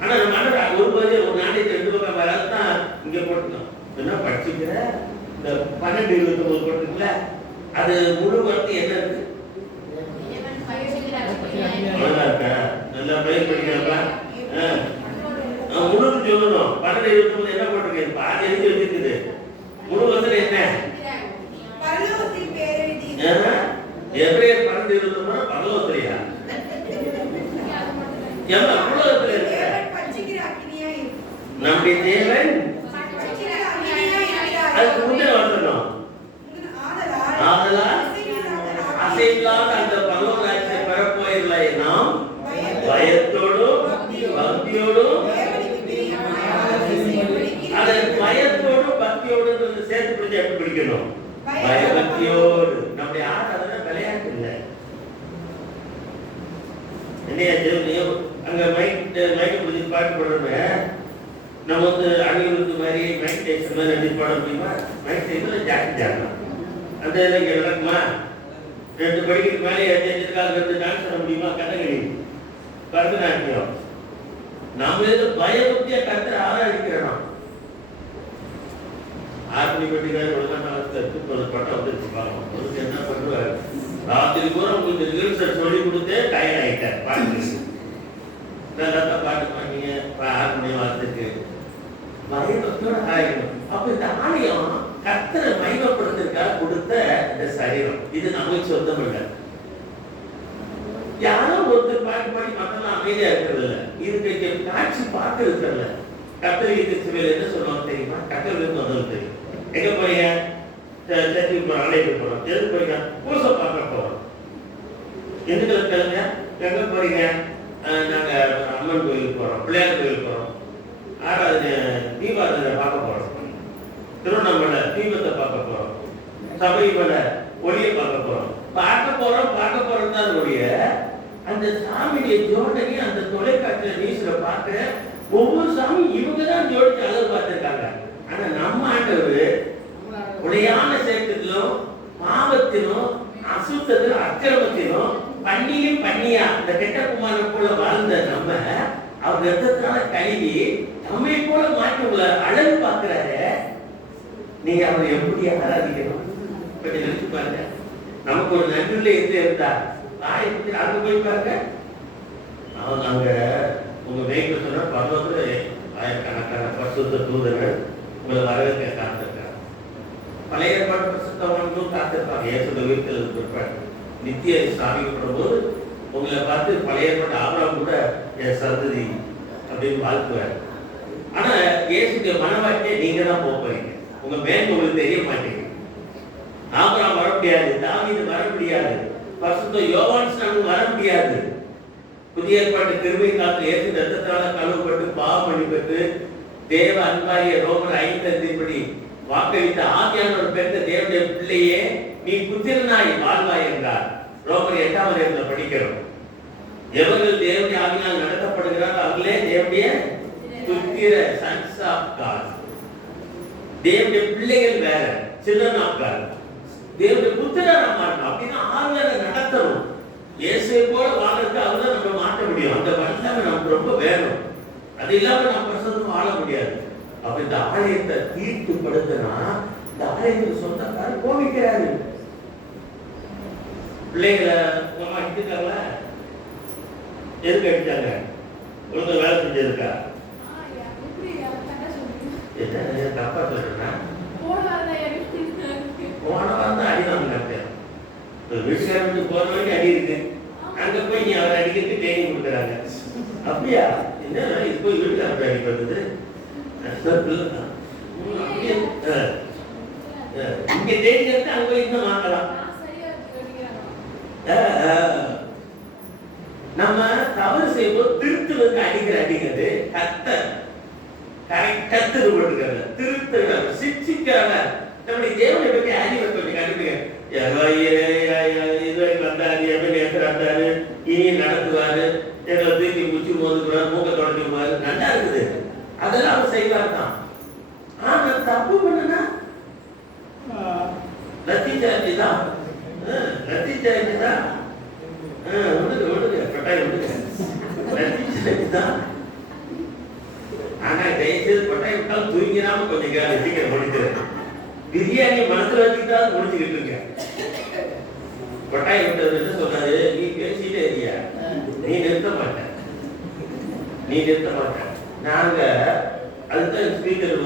ஆனா நம்ம அண்ணன் ஒரு பகுதி ஒரு நாளைக்கு 2 பக்கம் வராதான் இங்க போட்டுக்கணும். என்ன படிச்சுக்கிற இந்த 12-29 போட்டுக்கல, அது முழு வார்த்தை என்ன இருக்கு? நல்லா பயிர் படிக்கிறப்ப முழு சொல்லணும். 12-29 என்ன போட்டிருக்கேன்? பாதி எழுதி வச்சிருக்குது. முழு வசனம் என்ன? எபிரேயர் 12-29 பரலோகத்திலையா? உலகத்துல இருக்க நம்முடைய தேவன் அதுக்கு முந்தின வசனம், ஆதலால் அசைவில்லாத அந்த பரலோக ராஜ்யத்தை பெறப்போயில்லை நாம் பயத்தோடும் பக்தியோடும், அதை பயத்தோடும் பக்தியோடு சேர்த்து பிடிச்சு எப்படி பிடிக்கணும்? பயபக்தியோடு. நம்முடைய ஆராதனை விளையாட்டு இல்லை. என்னையா அங்க மைக் பிடிச்சி பாட்டு போடுறோமே, நம்ம வந்து அணிவருக்கு மாதிரி மைக் டைசன் மாதிரி அடி பாட முடியுமா? மைக் டைசன் ஜாக்கி ஜாக்கலாம் அந்த இதில் இங்கே நடக்குமா? 2 படிக்கு மேலே ஏற்றிருக்காங்க, 2 டான்ஸ் பண்ண முடியுமா? கதகளி, பரதநாட்டியம். நாம எது பயபக்தியா கருத்து ஆராதிக்கிறோம். 6 மணி பட்டிக்காக ஒழுங்கான பட்டம் வந்துருச்சுப்பாங்க. உங்களுக்கு என்ன பண்ணுவாரு? ராத்திரி கூட உங்களுக்கு ரிஹர்சல் சொல்லி கொடுத்து டயர்ட் ஆகிட்டார். பாட்டு நல்லா பாட்டு பண்ணீங்க, 6 மணி வாரத்துக்கு பயபக்தியோட ஆகிடும். அப்ப இந்த ஆலயம் கர்த்தரை மகிமைப்படுத்துறதுக்காக கொடுத்த இந்த சரீரம், இது நமக்கு சொந்தம் இல்லை. யாரும் ஒருத்தர் பாட்டு பாடி மக்கள் அமைதியா இருக்கிறது இல்லை. இதுக்கு காட்சி பார்க்க இருக்கிறது. கத்தோலிக்க சபையில என்ன சொல்லுவாங்க தெரியுமா? கத்தோலிக்கு முதல்ல தெரியும். எங்க போறீங்க? சர்ச்சுக்கு போறோம், ஆலயத்துக்கு போறோம். எதுக்கு போறீங்க? பூசை பார்க்க போறோம். எதுக்கு கிளம்புங்க? எங்க போறீங்க? நாங்க அம்மன் கோயிலுக்கு போறோம், பிள்ளையார் கோயிலுக்கு போறோம், ஆராதனை தீபாராதனை பார்க்க போறோம், திருவண்ணாமலை தீபத்தை பார்க்க போறோம், சபைமலை ஒளியை பார்க்க போறோம். பார்க்க போறோம் தான் ஒளிய. அந்த சாமியுடைய ஜோடனை அந்த தொலைக்காட்சியில நியூஸ்ல பார்க்க ஒவ்வொரு சாமி இவங்க தான் ஜோடிச்சு அளவு பார்த்திருக்காங்க. ஆனா நம்ம ஆண்டவர் உடையான சேர்க்கத்திலும் பாவத்திலும் அசுத்தத்திலும் அக்கிரமத்திலும் பண்ணியும் பண்ணியா இந்த கெட்ட குமாரன் போல வாழ்ந்த நம்ம அவர் ரத்தத்தினால கழுவி நம்மை போல மாற்றி உங்களை அழகு பார்க்கிறாரு. நீங்க அவர் எப்படி ஆராதிக்கணும் கொஞ்சம் நினைச்சு பாருங்க. நமக்கு ஒரு நன்றில எது இருந்தா அங்க போய் பாருங்க. அவங்க அங்க உங்க வெயிட் சொன்னா பருவத்துல ஆயிரக்கணக்கான பரிசுத்த தூதர்கள் உங்களை வரவேற்க காத்திருக்காங்க. பழைய ஏற்பாடு பரிசுத்தவான்களும் காத்திருப்பாங்க. இயேசுடைய வீட்டில் பிற்பாடு நித்திய ஸ்தாபிக்கப்படும் போது உங்களை பார்த்து பழைய ஏற்பாடு ஆபிரகாம் கூட என் சந்ததி அப்படின்னு வாழ்த்துவார். ஆனா இயேசுடைய மனவாட்டியை நீங்க தான் போறீங்க. உங்க மேல் உங்களுக்கு தெரிய மாட்டேங்குது. ஆபிரகாம் வர முடியாது, தாவீது வர முடியாது, பரிசுத்த யோவான் ஸ்நானன் வர முடியாது. புதிய ஏற்பாட்டு கிருபை காலத்தில் இயேசு ரத்தத்தால கழுவப்பட்டு பாவ மன்னிப்பு தேவ அன்பாகிய ரோமர் 5:5 வாக்களித்த ஆவியானவர் பெற்ற தேவனுடைய பிள்ளையே நீ புத்திரனாய் வாழ்வாய் என்றார். ரோமர் 8 படிக்கிறோம். எவர்கள் தேவனுடைய ஆவியால் நடத்தப்படுகிறார் அவர்களே தேவனுடைய புத்திர சன்ஸ் ஆஃப் காட். தேவனுடைய பிள்ளைகள் வேற, சில்ட்ரன் ஆஃப் காட். தேவனுடைய புத்திரனா மாறணும் அப்படின்னா ஆவியால நடத்தணும். இயேசுவை போல வாழ்றதுக்கு அவர்தான் நம்ம மாற்ற முடியும். அந்த வல்லமை நமக்கு ரொம்ப வேணும். அது இல்லாம நம்ம பிரசன்னம் வாழ முடியாது. அப்ப இந்த ஆலயத்தை தீர்த்துப்படுத்தினா இந்த ஆலயத்துக்கு சொந்தக்காரர் கோபிக்கிறாரு. பிள்ளைகளை அடிச்சுட்டாங்களா? எதுக்கு அடிச்சாங்க? ஒழுங்கு வேலை செஞ்சதுக்கா? என்ன தப்பா சொல்றேன்னா போன வாரம் தான் அடி வாங்க நடத்தேன். வீட்டுக்காரருக்கு போற வரைக்கும் அடி இருக்கு. அங்க போய் நீ அவரை அடிக்கிறதுக்கு ட்ரைனிங் கொடுக்குறாங்க. அப்படியா? என்ன இப்போ வீட்டுக்காரர் அடிப்படுறது? இங்க ட்ரைனிங் எடுத்து அங்க போய் இன்னும் வாங்கலாம். நம்ம தவறு செய்யும்போது திருத்துவதற்கு அடிக்கிற அடிக்கிறது கத்தர் கரெக்டா திருவிடுகிறது, திருத்துகிறாங்க, சிக்ஷிக்கிறாங்க. நம்முடைய தேவனை பற்றி அறிவை கொஞ்சம் கண்டுபிடிங்க. இதுவரைக்கும் வந்தாரு, எப்படி வந்தாரு, இனி நடத்துவாரு, எங்களை தூக்கி முச்சு மோதுக்குவாரு, மூக்க தொடங்குவாரு, நல்லா இருக்குது. அதெல்லாம் அவர் செய்வார் தான். ஆனா தப்பு பண்ணுனா லத்தி சார்ஜி தான், லத்தி சார்ஜி தான். விடுங்க விடுங்க, கட்டாயம் விடுங்க, லத்தி சார்ஜி தான். ஆனா தயவுசெய்து பட்டாயம் விட்டாலும் தூங்கிடாம கொஞ்சம் சீக்கிரம் முடிக்கிறது. பிரியாணி மனசுல வச்சுக்கிட்டாலும் முடிச்சுக்கிட்டு இருக்க. பட்டாயம் விட்டது என்ன சொல்றாரு? நீ பேசிட்டே இருக்கியா, நீ நிறுத்த மாட்ட, நீ நிறுத்த மாட்ட. நாங்க அதுதான் ஸ்பீக்கர்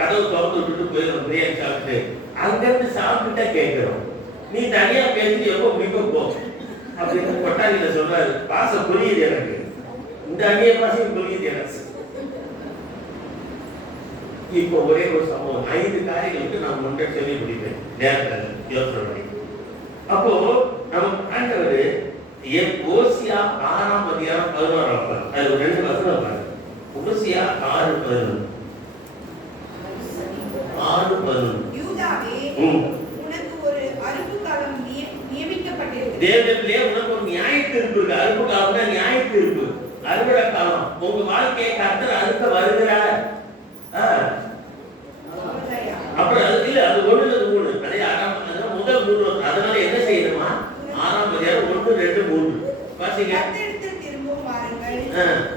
கதவு திறந்து விட்டுட்டு போயிடும் பிரியாணி சாப்பிட்டு. அங்கிருந்து சாப்பிட்டுட்டா கேட்கிறோம். நீ தனியா பேசி எப்போ முடிக்க போ அப்படின்னு கொட்டாரியில சொல்றாரு. பாசம் புரியுது எனக்கு, இந்த அந்நிய பாசம் புரியுது எனக்கு. இப்போ ஒரே ஒரு சம்பவம், 5 காரியங்களுக்கு நான் முன்னே சொல்லி முடிப்பேன் நேரத்தில் யோசனை பண்ணி. அப்போ நம்ம ஆண்டவர் ஓசியா 6:11 அது 2 வசனம் பாருங்க. ஓசியா 6:11 யூதாவே உனக்கு ஒரு அறுப்பு காலம் நியமிக்கப்பட்டிருக்கிறது. தேவனிலே உனக்கு ஒரு நியாய தீர்ப்பு இருக்கு. அறுப்பு காலம்னா நியாய தீர்ப்பு, அறுவடை காலம். உங்க வாழ்க்கையை கர்த்தர் அறுக்க வருகிறார். அப்புறம் அது இல்ல, அது 1-3 அதே 6 முதல் 3. அதனால என்ன செய்யணுமா? 6 1 2 3 வாசிங்க. கர்த்தரிடத்தில் திரும்பும் வாருங்கள்.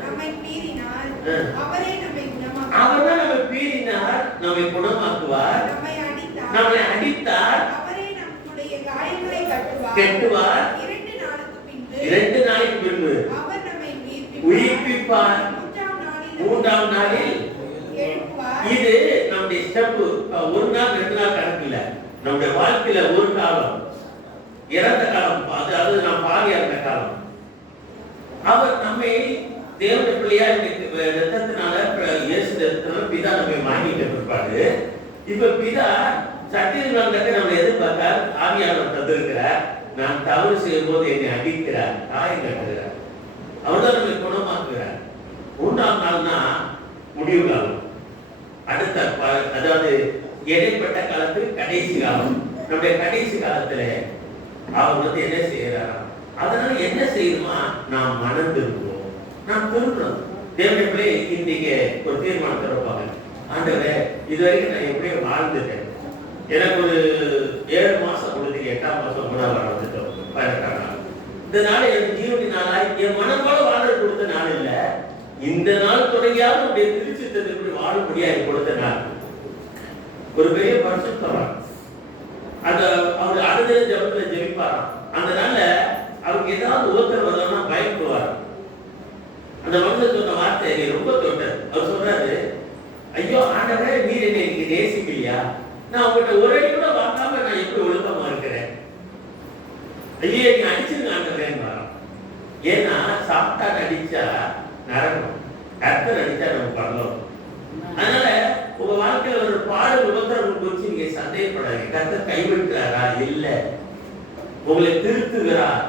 நம்மை மீறினால் அவரே நம்மை குணமாக்குவார். அவர்தான் நம்மை மீறினார் நம்மை குணமாக்குவார். நம்மை அடித்தார் அவரே நம்முடைய காயங்களை கட்டுவார். 2 நாளுக்கு பின்பு அவர் நம்மை உயிர்ப்பிப்பார். 3ஆம் நாளில் எழுப்புவார். இது நம்முடைய ஸ்டெப். 1 நாள் 2 நாள் கணக்கு இல்ல. நம்முடைய வாழ்க்கையில ஒரு காலம், இறந்த காலம், அதாவது நாம் பாவியா இருந்த காலம். அவர் நம்மை தேவனுடைய பிள்ளையா ரத்தத்தினால இயேசு ரத்தத்தினால பிதா நம்மை வாங்கிட்ட பிற்பாடு இப்ப பிதா சத்தியம் நம்ம எதிர்பார்த்தார். ஆவியானவர் தந்திருக்கிறார். நான் தவறு செய்யும் போது என்னை அடிக்கிறார், காயம் கட்டுகிறார். அவர்தான் நம்மை குணமாக்குகிறார். 3ஆம் நாள்னா முடிவு காலம். அடுத்த அதாவது இடைப்பட்ட காலத்துக்கு கடைசி காலம். நம்முடைய கடைசி காலத்துல அவர் என்ன செய்யறாரா? அதனால என்ன செய்யணுமா? நாம் மனம் திரும்புவோம், நாம் திரும்புறோம். தேவனே இன்னைக்கு ஒரு தீர்மானத்தை வைப்பாங்க. ஆண்டவரே, இதுவரைக்கும் நான் எப்படியோ வாழ்ந்துட்டேன், எனக்கு ஒரு 7 மாசம் கொடுத்தீங்க, 8ஆம் மாசம் 3ஆம் வாரம் வந்துட்டோம், 18ஆம் நாள். இந்த நாள் எனக்கு ஜீவனி நாளாய் என் மனம் போல வாழ கொடுத்த நாள் இல்ல. இந்த நாள் தொடங்கியாவது உடைய திருச்சித்தத்தை வாழ முடியாது கொடுத்த நாள். ஒரு பெரிய பரிசுத்தம். அந்த அவர் அடுத்த ஜபத்துல ஜெபிப்பாராம். அந்த நாள்ல அவருக்கு ஏதாவது உபத்திரம் வந்தோம்னா பயப்படுவார். அந்த மனுஷன் சொன்ன வார்த்தை என்னை ரொம்ப தொட்டது. அவர் சொல்றாரு, ஐயோ ஆண்டவரே, நீர் என்னை இன்னைக்கு நேசிக்கலையா? நான் உங்கள்கிட்ட ஒரு அடி கூட வாங்காம நான் எப்படி ஒழுக்கமா இருக்கிறேன்? ஐயோ நீ அடிச்சிருங்க ஆண்டவரேன்னு வரோம். ஏன்னா சாப்பிட்டா அடிச்சா நரகம், கர்த்தர் அடிச்சா நம்ம பண்ணலாம். அதனால உங்க வாழ்க்கையில ஒரு பாடல் உபத்திரம் குறித்து நீங்க சந்தேகப்படாதீங்க. கர்த்தர் கைவிட்டாரா? இல்ல, உங்களை திருத்துகிறார்.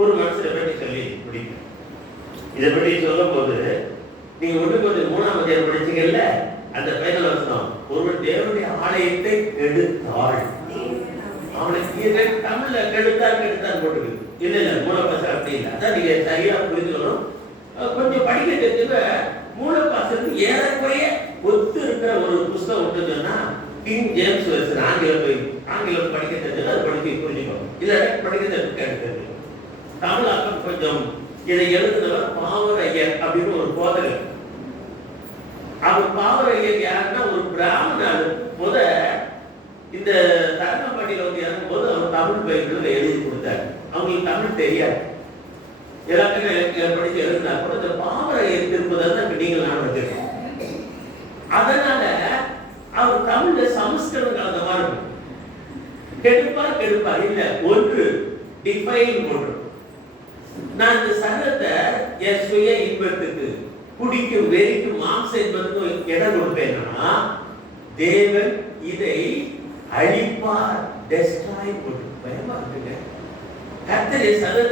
ஒரு மனுஷனை பற்றி சொல்லி முடிக்கும். இதை பற்றி சொல்லும் போது நீங்க ஒன்று கொஞ்சம் 3ஆம் அதிகாரம் படிச்சீங்கல்ல, அந்த பையன் வசனம், ஒருவன் தேவனுடைய ஆலயத்தை கெடுத்தாள். அவனுக்கு தமிழ்ல கெடுத்தார் போட்டுருக்கு. இல்ல இல்ல, மூலப்பாசம் அப்படி இல்லை. அதான் நீங்க சரியா புரிஞ்சுக்கணும். கொஞ்சம் படிக்க தெரிஞ்ச மூலப்பாசத்துக்கு ஏறக்குறைய ஒத்து இருக்கிற ஒரு புஸ்தகம் விட்டுதுன்னா கிங் ஜேம்ஸ் வெர்சன் ஆங்கிலம் படிக்க தெரிஞ்சது அதை படிக்க புரிஞ்சுக்கணும். இல்ல படிக்க தெரிஞ்சு தமிழாக்கம் கொஞ்சம் இதை எழுதுனவர் பாவரையர் அப்படின்னு ஒரு போதகர். அவர் பாவரையர் யாருன்னா ஒரு பிராமணர். இந்த தரங்கம்பாட்டியில வந்து இறங்கும் போது அவர் தமிழ் பயிர்கள் எழுதி கொடுத்தாரு. அவங்களுக்கு தமிழ் தெரியாது. எல்லாத்தையும் படிச்சு எழுதினா கூட இந்த பாவரையர் திருப்பதான் நீங்கள் நான் வச்சிருக்கோம். அதனால அவர் தமிழ்ல சமஸ்கிருதம் கலந்த மாதிரி இருக்கும். கெடுப்பார் இல்ல, ஒன்று டிஃபைன் ஒன்று. நான் இந்த சங்கத்தை என் சுய இன்பத்துக்கு குடிக்கும் வெறிக்கும் மாம்ச இன்பத்துக்கும் இடம் கொடுப்பேன்னா தேவன் இதை அழிப்பார், டெஸ்ட்ராய் போட்டு பயமா இருக்குங்க. கர்த்தர்